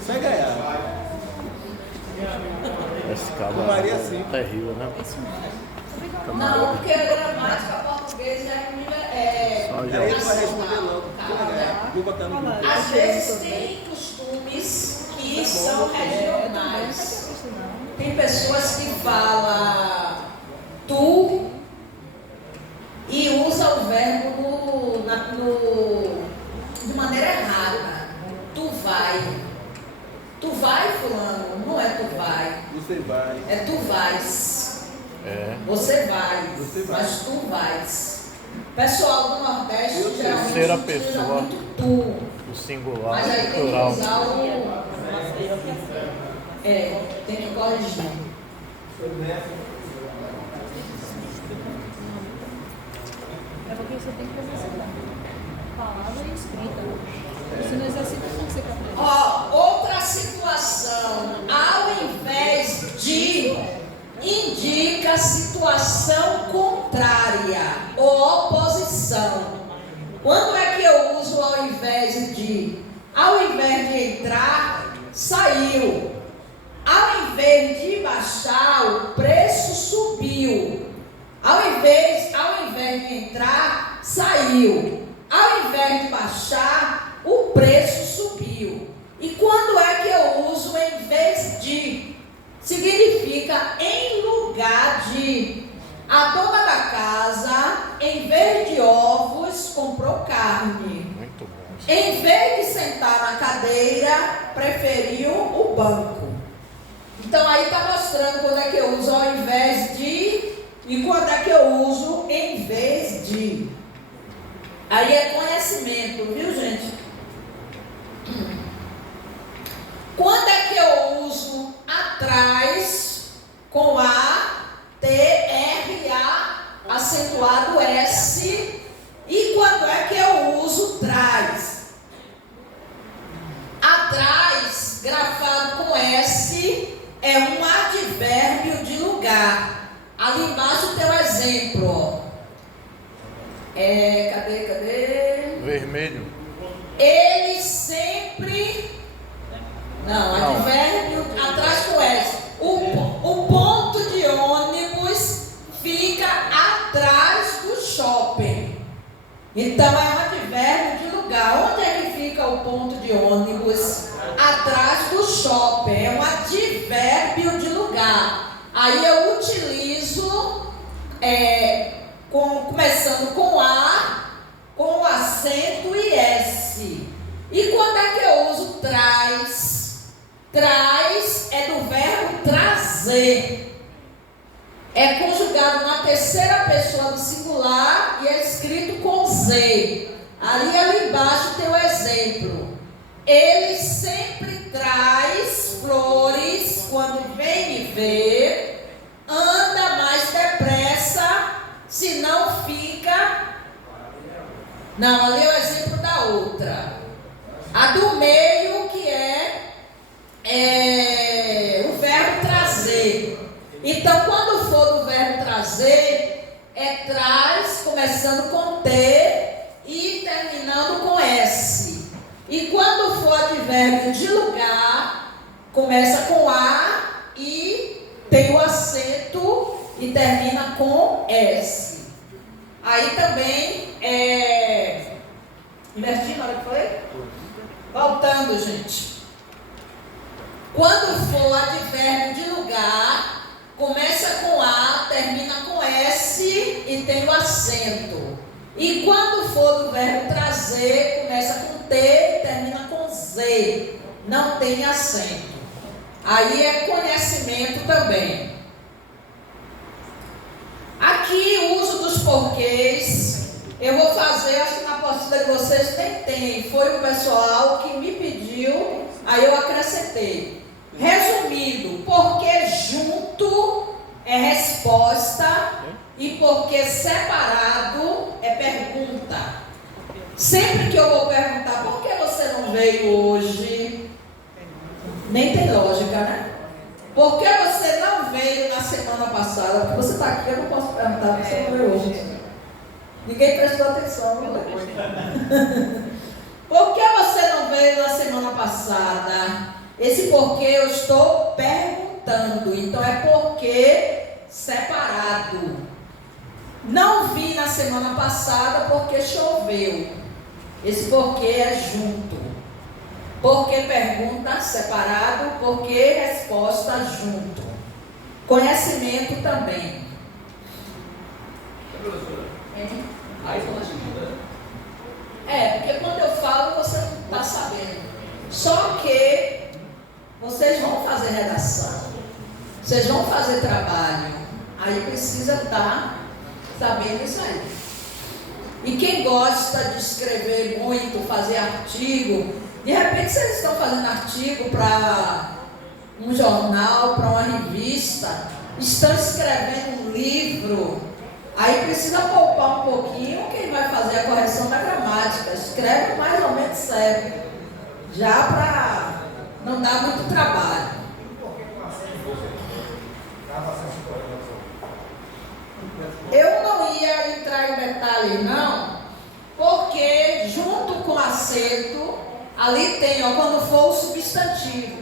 Você ganhar. Esse cara Maria, sim. terrível, né? Não, porque a gramática portuguesa é Só Aí já. ele vai responder logo. Vou botar no grupo. às vezes tem costumes que são regionais. Tem pessoas que falam tu e usa o verbo de maneira errada. Tu vai. Tu vai, fulano. Não é tu vai. Você vai. É tu vais. Você vai. Mas tu vais. Pessoal do Nordeste geralmente Terceira utiliza pessoa. muito tu. O singular, Mas aí o tem que plural. usar o... tem que corrigir. É porque você tem que exercitar. Palavra e escrita. Você não exercita, como você quer aprender? Outra situação, ao invés de, indica situação contrária ou oposição. Quando é que eu uso ao invés de? Ao invés de entrar, saiu. Ao invés de baixar, o preço subiu. Ao invés de entrar, saiu. Ao invés de baixar, o preço subiu. E quando é que eu uso em vez de? Significa em lugar de. A dona da casa, em vez de ovos, comprou carne. Muito bom. Em vez de sentar na cadeira, preferiu o banco. Então aí está mostrando quando é que eu uso ao invés de e quando é que eu uso em vez de. Aí é conhecimento, viu, gente? Quando é que eu uso atrás com A, T, R, A, acentuado S? E quando é que eu uso trás? Atrás, grafado com S, é um advérbio de lugar. Ali embaixo tem um exemplo, ó. Cadê? Vermelho. Ele sempre... Não, advérbio atrás com S. O ponto de ônibus fica atrás do shopping. Então é um advérbio de lugar. Onde é que fica o ponto de ônibus? Atrás do shopping. É um advérbio de lugar. Aí eu utilizo começando com A, com acento e S. E quando é que eu uso traz? Traz é do verbo trazer. É conjugado na terceira pessoa do singular e é escrito com Z. Ali embaixo tem o exemplo. Ele sempre traz flores quando vem me ver, anda mais depressa, senão fica... Não, ali é o exemplo da outra. A do meio que é o verbo trazer. Então, quando for do verbo trazer, é traz, começando com T e terminando com S. E quando for advérbio de lugar, começa com A e tem o acento e termina com S. Aí também invertindo, olha que foi? Voltando, gente. Quando for advérbio de lugar, começa com A, termina com S e tem o acento. E quando for do verbo trazer, começa com T e termina com Z. Não tem acento. Aí é conhecimento também. Aqui o uso dos porquês. Eu vou fazer, acho que na apostila de vocês tem. Foi o pessoal que me pediu, aí eu acrescentei. Resumindo, porque junto é resposta e porque separado é pergunta. Sempre que eu vou perguntar por que você não veio hoje, nem tem lógica, né? Por que você não veio na semana passada? Porque você está aqui, eu não posso perguntar por que você não veio hoje. Ninguém prestou atenção, não é? Por que você não veio na semana passada? Esse porquê eu estou perguntando. Então é porquê separado. Não vi na semana passada porque choveu. Esse porquê é junto. Porque pergunta separado, porque resposta junto. Conhecimento também. Aí fala assim, porque quando eu falo você não está sabendo. Só que vocês vão fazer redação, vocês vão fazer trabalho, aí precisa estar sabendo isso aí. E quem gosta de escrever muito, fazer artigo, de repente vocês estão fazendo artigo para um jornal, para uma revista, estão escrevendo um livro, aí precisa poupar um pouquinho quem vai fazer a correção da gramática. Escreve mais ou menos certo, já para não dar muito trabalho. Eu não ia entrar em detalhe não, porque junto com acento, ali tem, ó, quando for o substantivo.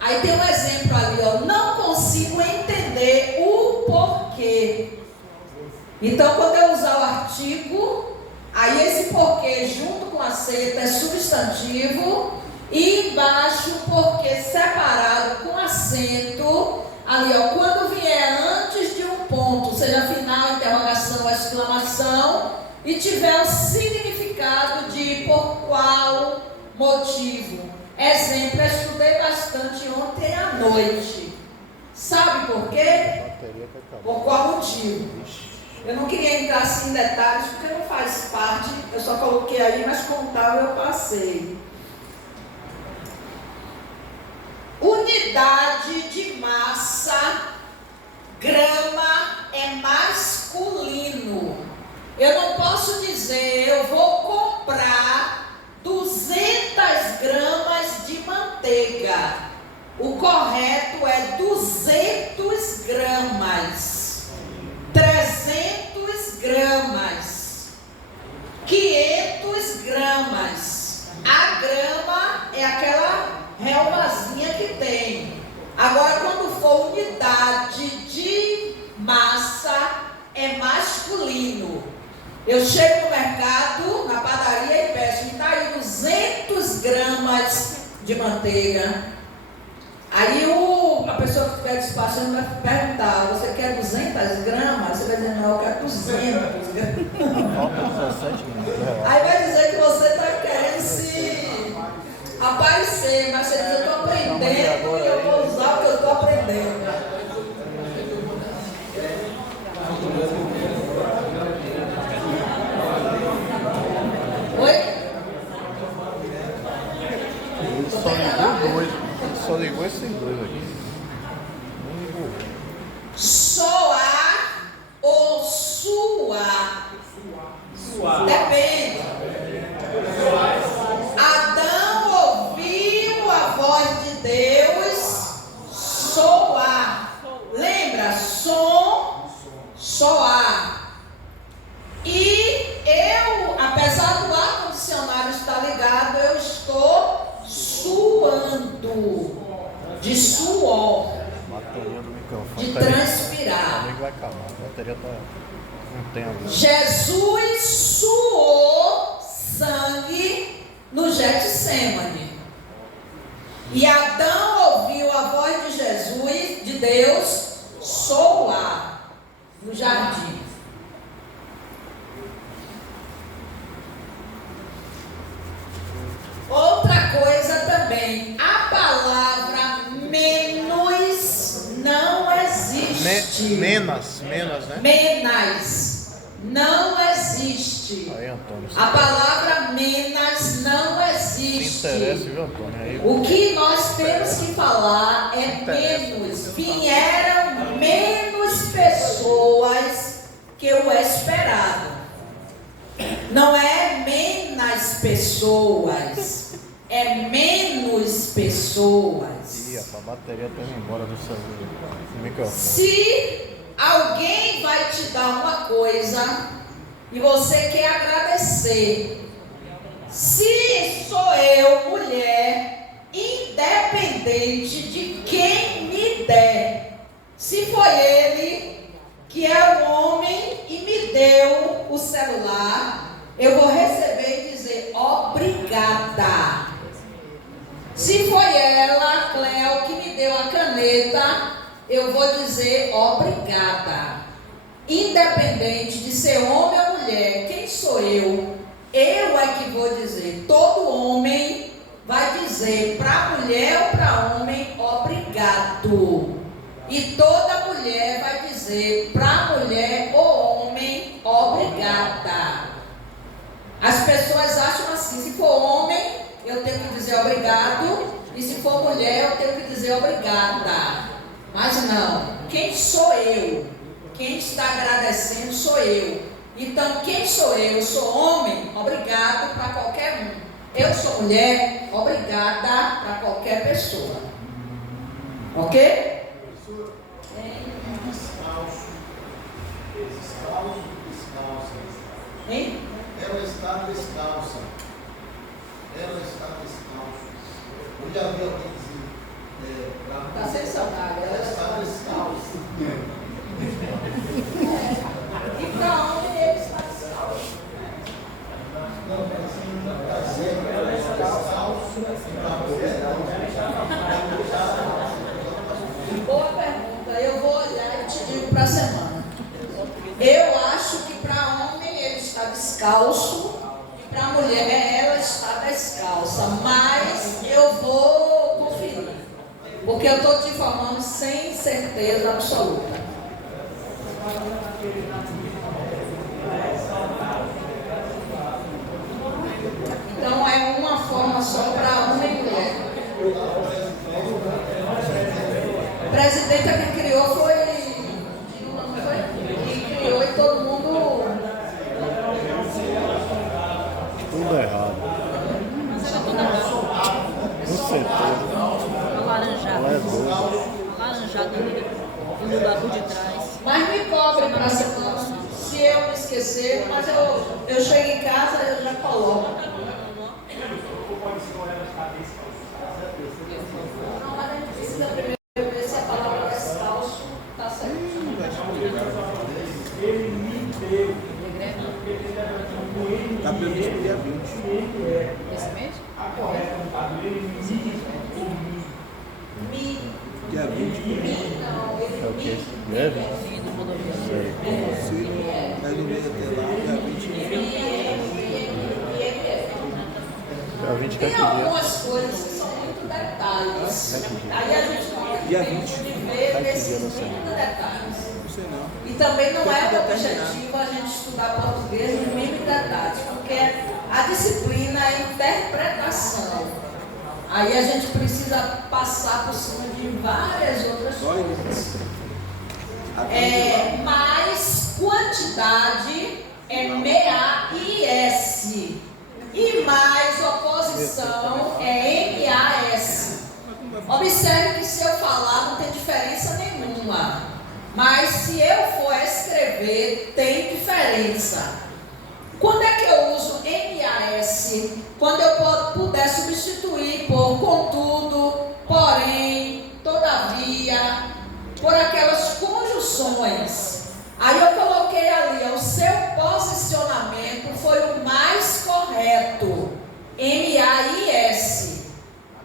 Aí tem um exemplo ali, ó, não consigo entender o porquê. Então, quando eu usar o artigo, aí esse porquê junto com acento é substantivo e embaixo o porquê separado com acento, ali ó, quando vier antes de um ponto, seja final, interrogação, exclamação, e tiver o significado de por qual motivo. Exemplo, eu estudei bastante ontem à noite. Sabe por quê? Por qual motivo? Eu não queria entrar assim em detalhes, porque não faz parte, eu só coloquei aí, mas contar eu passei. Unidade de massa, grama é masculino. Eu não posso dizer, eu vou comprar 200 gramas de manteiga. O correto é 200 gramas, 300 gramas, 500 gramas. A grama é aquela relvazinha que tem. Agora, quando for unidade de massa, é masculino. Eu chego no mercado, na padaria e peço, me dá aí 200 gramas de manteiga. Aí a pessoa que estiver despachando vai perguntar, você quer 200 gramas? Você vai dizer, não, eu quero 200 gramas. Aí vai dizer que você está querendo se aparecer, mas você diz, eu estou aprendendo e eu vou usar o que eu estou aprendendo. Oi? Só ligou esses dois aqui. Soar ou suar? Depende. Adão ouviu a voz de Deus soar. Lembra? Som, soar. E eu, apesar do ar-condicionado estar ligado, eu estou suando. De suor. Bateria do microfone. De transpirar. Vai acabar. A bateria tá. Não tem a luz. Jesus suou sangue no Getsemane. E Adão ouviu a voz de Jesus, de Deus, soar no jardim. Outra coisa também, a palavra menos não existe. Menos, né? Menas não existe. Aí, Antônio. A palavra menos não existe. Se interessa, viu, Antônio? Aí, o que nós temos que falar é menos. Vieram menos pessoas que o esperado. Não é menos pessoas, é menos pessoas. Ih, a bateria tá indo embora do seu microfone. Se alguém vai te dar uma coisa e você quer agradecer, se sou eu, mulher, independente de quem me der, se foi ele que é o homem e me deu o celular, eu vou receber e dizer obrigada. Se foi ela, Cleo, que me deu a caneta, eu vou dizer obrigada. Independente de ser homem ou mulher, quem sou eu? Eu é que vou dizer. Todo homem vai dizer para a mulher ou para homem obrigado. E toda mulher vai dizer para a mulher ou homem obrigada. As pessoas acham assim, se for homem, eu tenho que dizer obrigado, e se for mulher, eu tenho que dizer obrigada. Mas não, quem sou eu? Quem está agradecendo sou eu. Então, quem sou eu? Eu sou homem, obrigado para qualquer um. Eu sou mulher, obrigada para qualquer pessoa. Ok? Hein? Ela está descalça. Ela está descalça. Eu já vi alguém dizer, Está sem saudade. ela está descalça. E para homem ele está descalço. Boa pergunta. Eu vou olhar e te digo para a semana. Eu acho que para homem ele está descalço e para mulher ela está descalça. Mas eu vou conferir. Porque eu estou te informando sem certeza absoluta. Então é uma forma só para homem e mulher. O presidente é quem criou foi Dilma, não foi? Que criou e todo mundo. Tudo errado. Mas era tudo errado. Com certeza. Alaranjado. Ela é doida. Alaranjado ali. Do lado de trás. Mas me cobre para a semana. Se eu me esquecer, mas eu chego em casa e eu já coloco. Não, mas a gente precisa primeiro ver se a palavra descalço está certa. Ele me deu. Está previsto no dia 20. Esse mês? A correta não está dele, Dia 20. É o quê? Greve? Sei. Mas no mês até lá, dia 20. Dia 20 que é Tem que dia? algumas coisas que são muito detalhes. Aí a gente não tem Dia tempo 20. de ver Vai que esses dia da muito semana? detalhes. Não sei não. E também não Tem é que o determinar. objetivo a gente estudar português nos mínimos detalhes, porque a disciplina é interpretação. Aí a gente precisa passar por cima de várias outras coisas. Mais quantidade é M-A-I-S. E mais oposição é M-A-S. Observe que se eu falar não tem diferença nenhuma. Mas se eu for escrever, tem diferença. Quando é que eu uso M-A-S? Quando eu puder substituir por contudo, porém, todavia, por aquelas conjunções. Aí eu coloquei ali, o seu posicionamento foi o mais correto. M-A-I-S.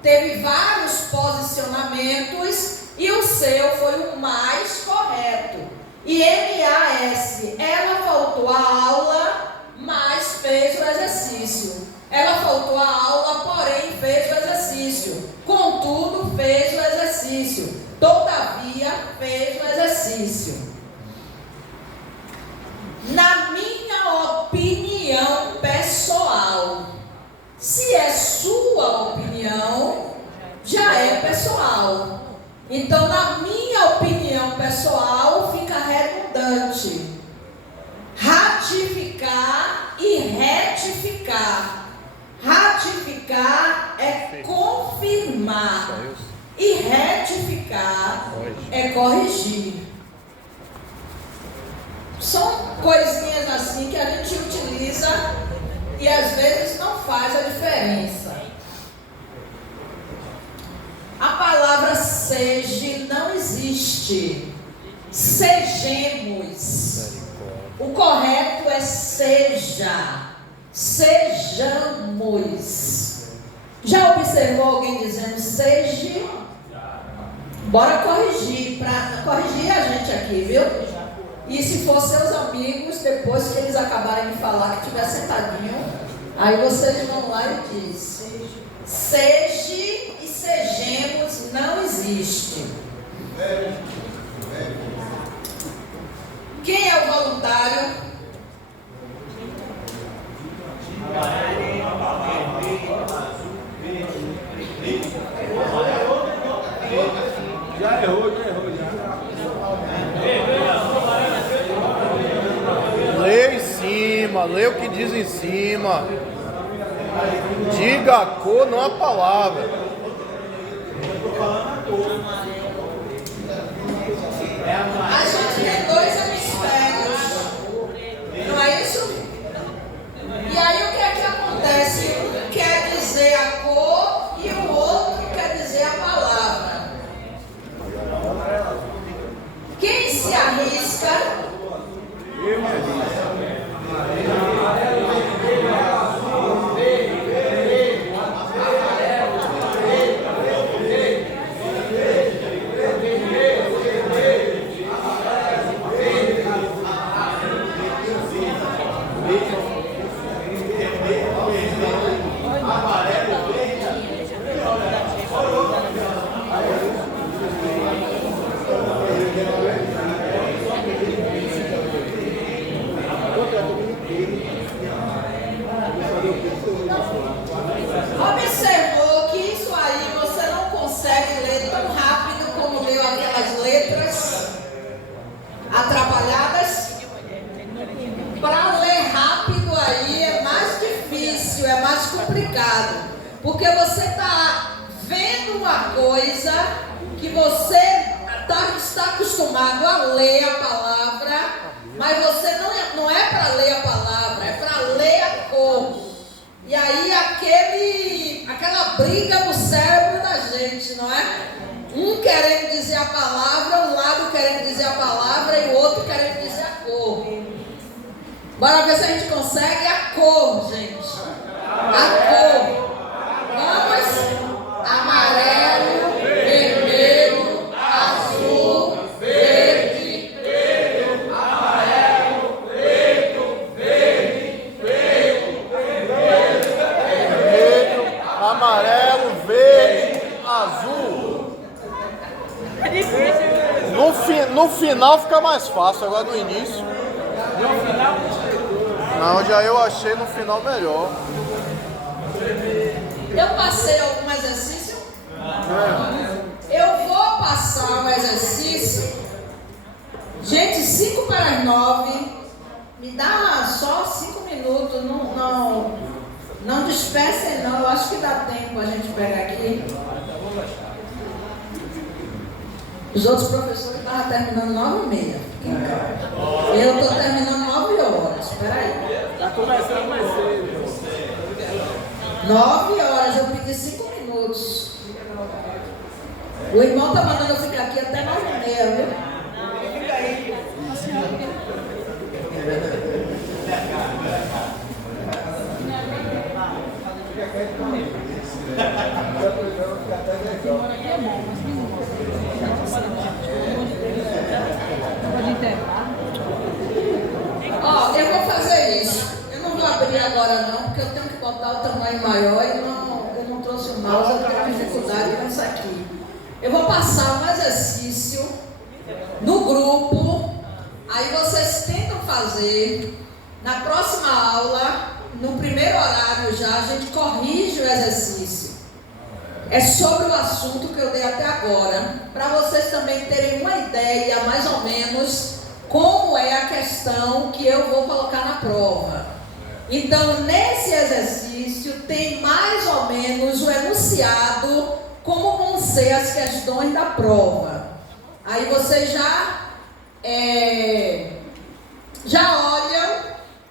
Teve vários posicionamentos e o seu foi o mais correto. E M-A-S, ela faltou a aula, mas fez o exercício. Ela faltou a aula, porém fez o exercício. Contudo, fez o exercício. Todavia, fez o exercício. Na minha opinião pessoal, se é sua opinião, já é pessoal. Então, na minha opinião pessoal, fica redundante. Ratificar e retificar. Ratificar é confirmar. E retificar é corrigir. São coisinhas assim que a gente utiliza e às vezes não faz a diferença. A palavra seja não existe. Sejamos. O correto é seja. Sejamos. Já observou alguém dizendo seja? Bora corrigir, para corrigir a gente aqui, viu? E se for seus amigos, depois que eles acabarem de falar, que estiver sentadinho, aí vocês vão lá e dizem: seja e sejamos não existe. Quem é o voluntário? Já errou, já. Lê em cima, lê o que diz em cima. Diga a cor, não a palavra. A gente tem dois hemisférios, não é isso? E aí o que é que acontece? Um quer dizer a cor e o outro quer dizer a palavra. Quem se arrisca? Eu me arrisco. Porque você está vendo uma coisa que você está acostumado a ler a palavra, mas você não é para ler a palavra, é para ler a cor. E aí aquela briga no cérebro da gente, não é? Um querendo dizer a palavra, um lado querendo dizer a palavra e o outro querendo dizer a cor. Bora ver se a gente consegue a cor, gente. A cor. Vamos? Amarelo, vermelho, azul, verde, preto, amarelo, preto, verde, preto, Vermelho, amarelo, verde, azul. No final fica mais fácil, agora no início. Não, já eu achei no final melhor. Eu passei algum exercício? Eu vou passar um exercício. Gente, 5 para as 9. Me dá só 5 minutos. Não dispersem não. Eu acho que dá tempo a gente pegar aqui. Os outros professores estavam terminando 9h30. Eu estou terminando 9 horas. Espera aí. Está começando mais cedo. 9 horas, eu pedi 5 minutos. O irmão está mandando eu ficar aqui até 9h30, viu? Fica aí. Ó, eu vou fazer isso. Eu não vou abrir agora não, porque eu tenho que botar o tamanho maior e eu não trouxe o mouse, eu tenho dificuldade com isso aqui. Eu vou passar um exercício no grupo, aí vocês tentam fazer. Na próxima aula, no primeiro horário já, a gente corrige o exercício. É sobre o assunto que eu dei até agora, para vocês também terem uma ideia, mais ou menos, como é a questão que eu vou colocar na prova. Então, nesse exercício, tem mais ou menos o enunciado, como vão ser as questões da prova. Aí vocês já olham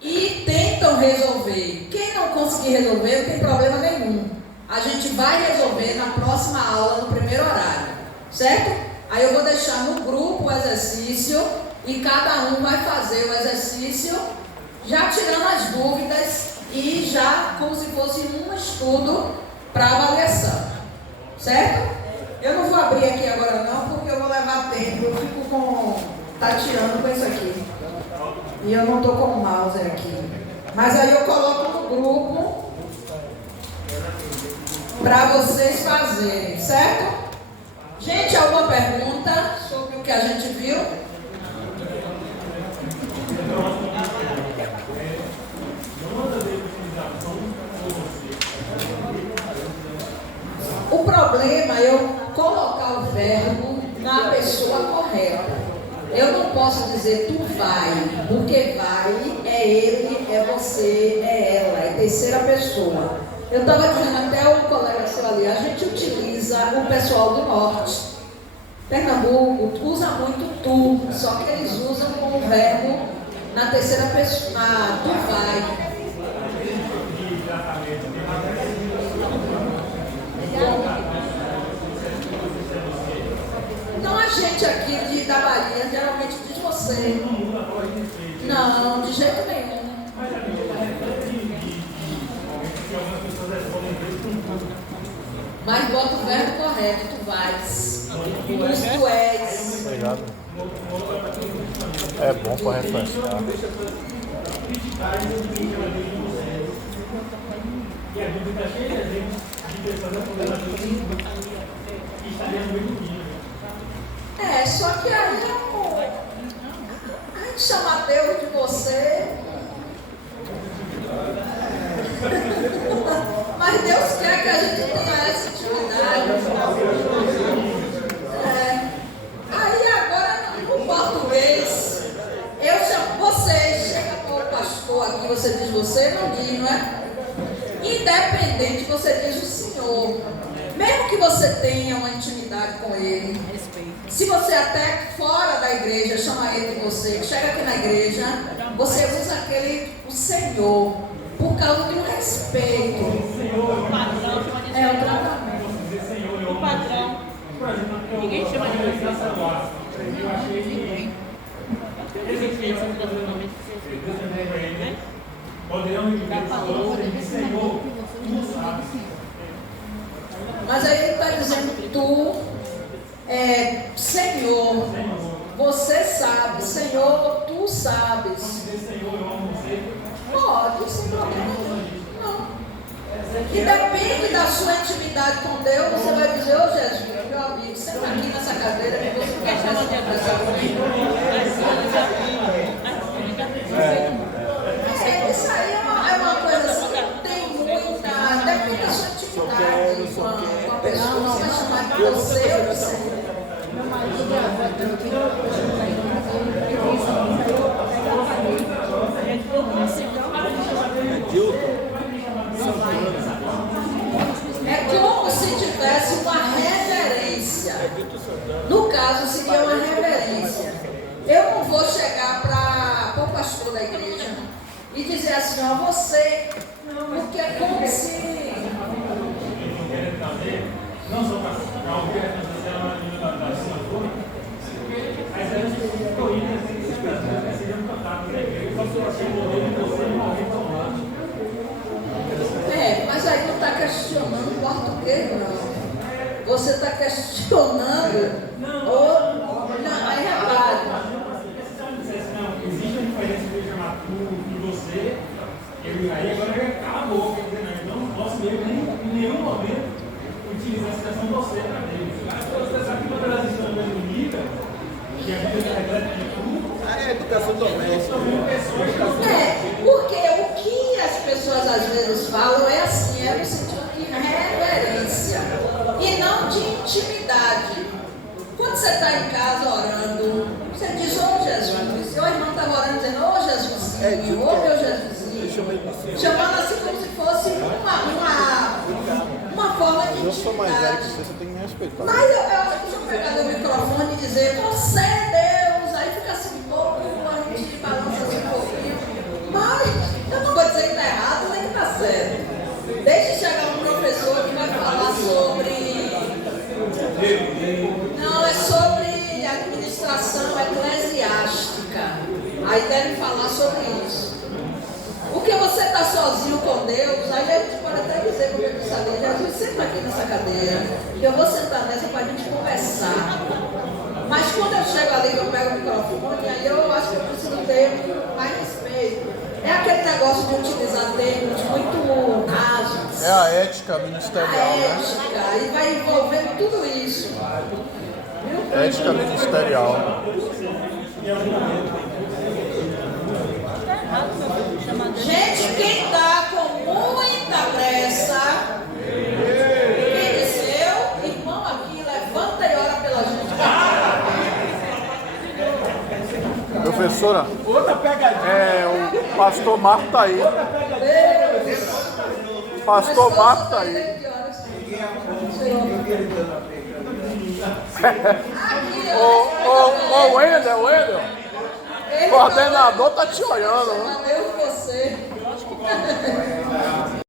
e tentam resolver. Quem não conseguir resolver, não tem problema nenhum. A gente vai resolver na próxima aula, no primeiro horário, certo? Aí eu vou deixar no grupo o exercício e cada um vai fazer o exercício, já tirando as dúvidas e já como se fosse um estudo para avaliação, certo? Eu não vou abrir aqui agora não, porque eu vou levar tempo, eu fico tateando com isso aqui. E eu não estou com o mouse aqui. Mas aí eu coloco no grupo para vocês fazerem, certo? Gente, alguma pergunta sobre o que a gente viu? O problema é eu colocar o verbo na pessoa correta. Eu não posso dizer tu vai, porque vai é ele, é você, é ela, é terceira pessoa. Eu estava dizendo até o colega seu ali, a gente utiliza o pessoal do norte. Pernambuco usa muito tu, só que eles usam com o verbo na terceira pessoa, na tu vai. Então a gente aqui da Bahia geralmente diz você. Não, de jeito nenhum. Mas bota o verbo correto, tu vais. Tu és. Obrigado. É bom para refrescar. É, só que aí a gente chama Deus de você. Mas Deus quer que a gente tenha essa intimidade. Aí agora, no português, eu chamo você, chega para o pastor aqui, você diz você, não diz, não é? Independente, você diz o que você tenha uma intimidade com Ele. Se você até fora da igreja chama Ele de você, chega aqui na igreja, você usa o Senhor, por causa de um respeito. O padrão chama de É o tratamento. o padrão. Ninguém chama de Eu achei que poderiam viver Senhor, tu sabes. Mas aí ele está dizendo, Senhor, você sabe, Senhor, tu sabes. Senhor, eu amo você. Pode, sem problema nenhum. Não. E depende da sua intimidade com Deus, você vai dizer, ô Jesus, meu amigo, senta aqui nessa cadeira que você quer chamar de abraçar comigo. Isso aí é uma coisa assim, tem muita, depende da sua intimidade com a pessoa, você vai chamar de você ou de Senhor. Meu marido vai ter que é como se tivesse uma reverência. No caso, seria uma reverência. Eu não vou chegar para o pastor da igreja e dizer assim, ó, você, porque é como se... Não só para o que é uma da assinatura, mas elas ficam indo seriam cantadas na igreja. O pastor assim morreu e você morreu tão longe. Mas aí não está questionando o português, não. Você está questionando aí repare. Existe a diferença entre chamar tu e você, aí agora acabou, não posso mesmo em nenhum momento utilizar a expressão você para Deus. Você sabe que uma das histórias bíblicas, que a Bíblia é repleta de tudo, É educação doméstica. Porque o que as pessoas às vezes falam é assim, é no sentido de reverência e não de intimidade. Quando você está em casa orando, você diz, ô Jesus, seu irmão estava orando dizendo, ô Jesusinho, ô meu Jesusinho, chamando assim como se fosse uma forma de Eu sou mais velho que intimidade. você tem que me respeitar. Mas eu acho que se eu pegar no microfone e dizer, você é Deus, aí fica assim um pouco, a gente balança assim um pouquinho. Mas eu não vou dizer que está errado nem que está certo. Deixe chegar um professor que vai falar sobre. Não, é sobre administração eclesiástica. Aí deve falar sobre isso. Porque você está sozinho com Deus, aí a gente pode até dizer, como eu disse ali, Jesus, senta aqui nessa cadeira, que eu vou sentar nessa para a gente conversar. Mas quando eu chego ali, que eu pego o microfone, aí eu acho que eu preciso ter mais respeito. É aquele negócio de utilizar termos muito rasos. É a ética A ministerial, né? ética, e vai envolvendo tudo isso. Ética ministerial. Gente, quem está com muita pressa, quem disse eu, irmão aqui, levanta e ora pela gente. Professora, Outra pegadinha. o pastor Marco tá aí. Pastor Marco tá aí. Ô, Wendel, o coordenador tá te olhando. Eu e você.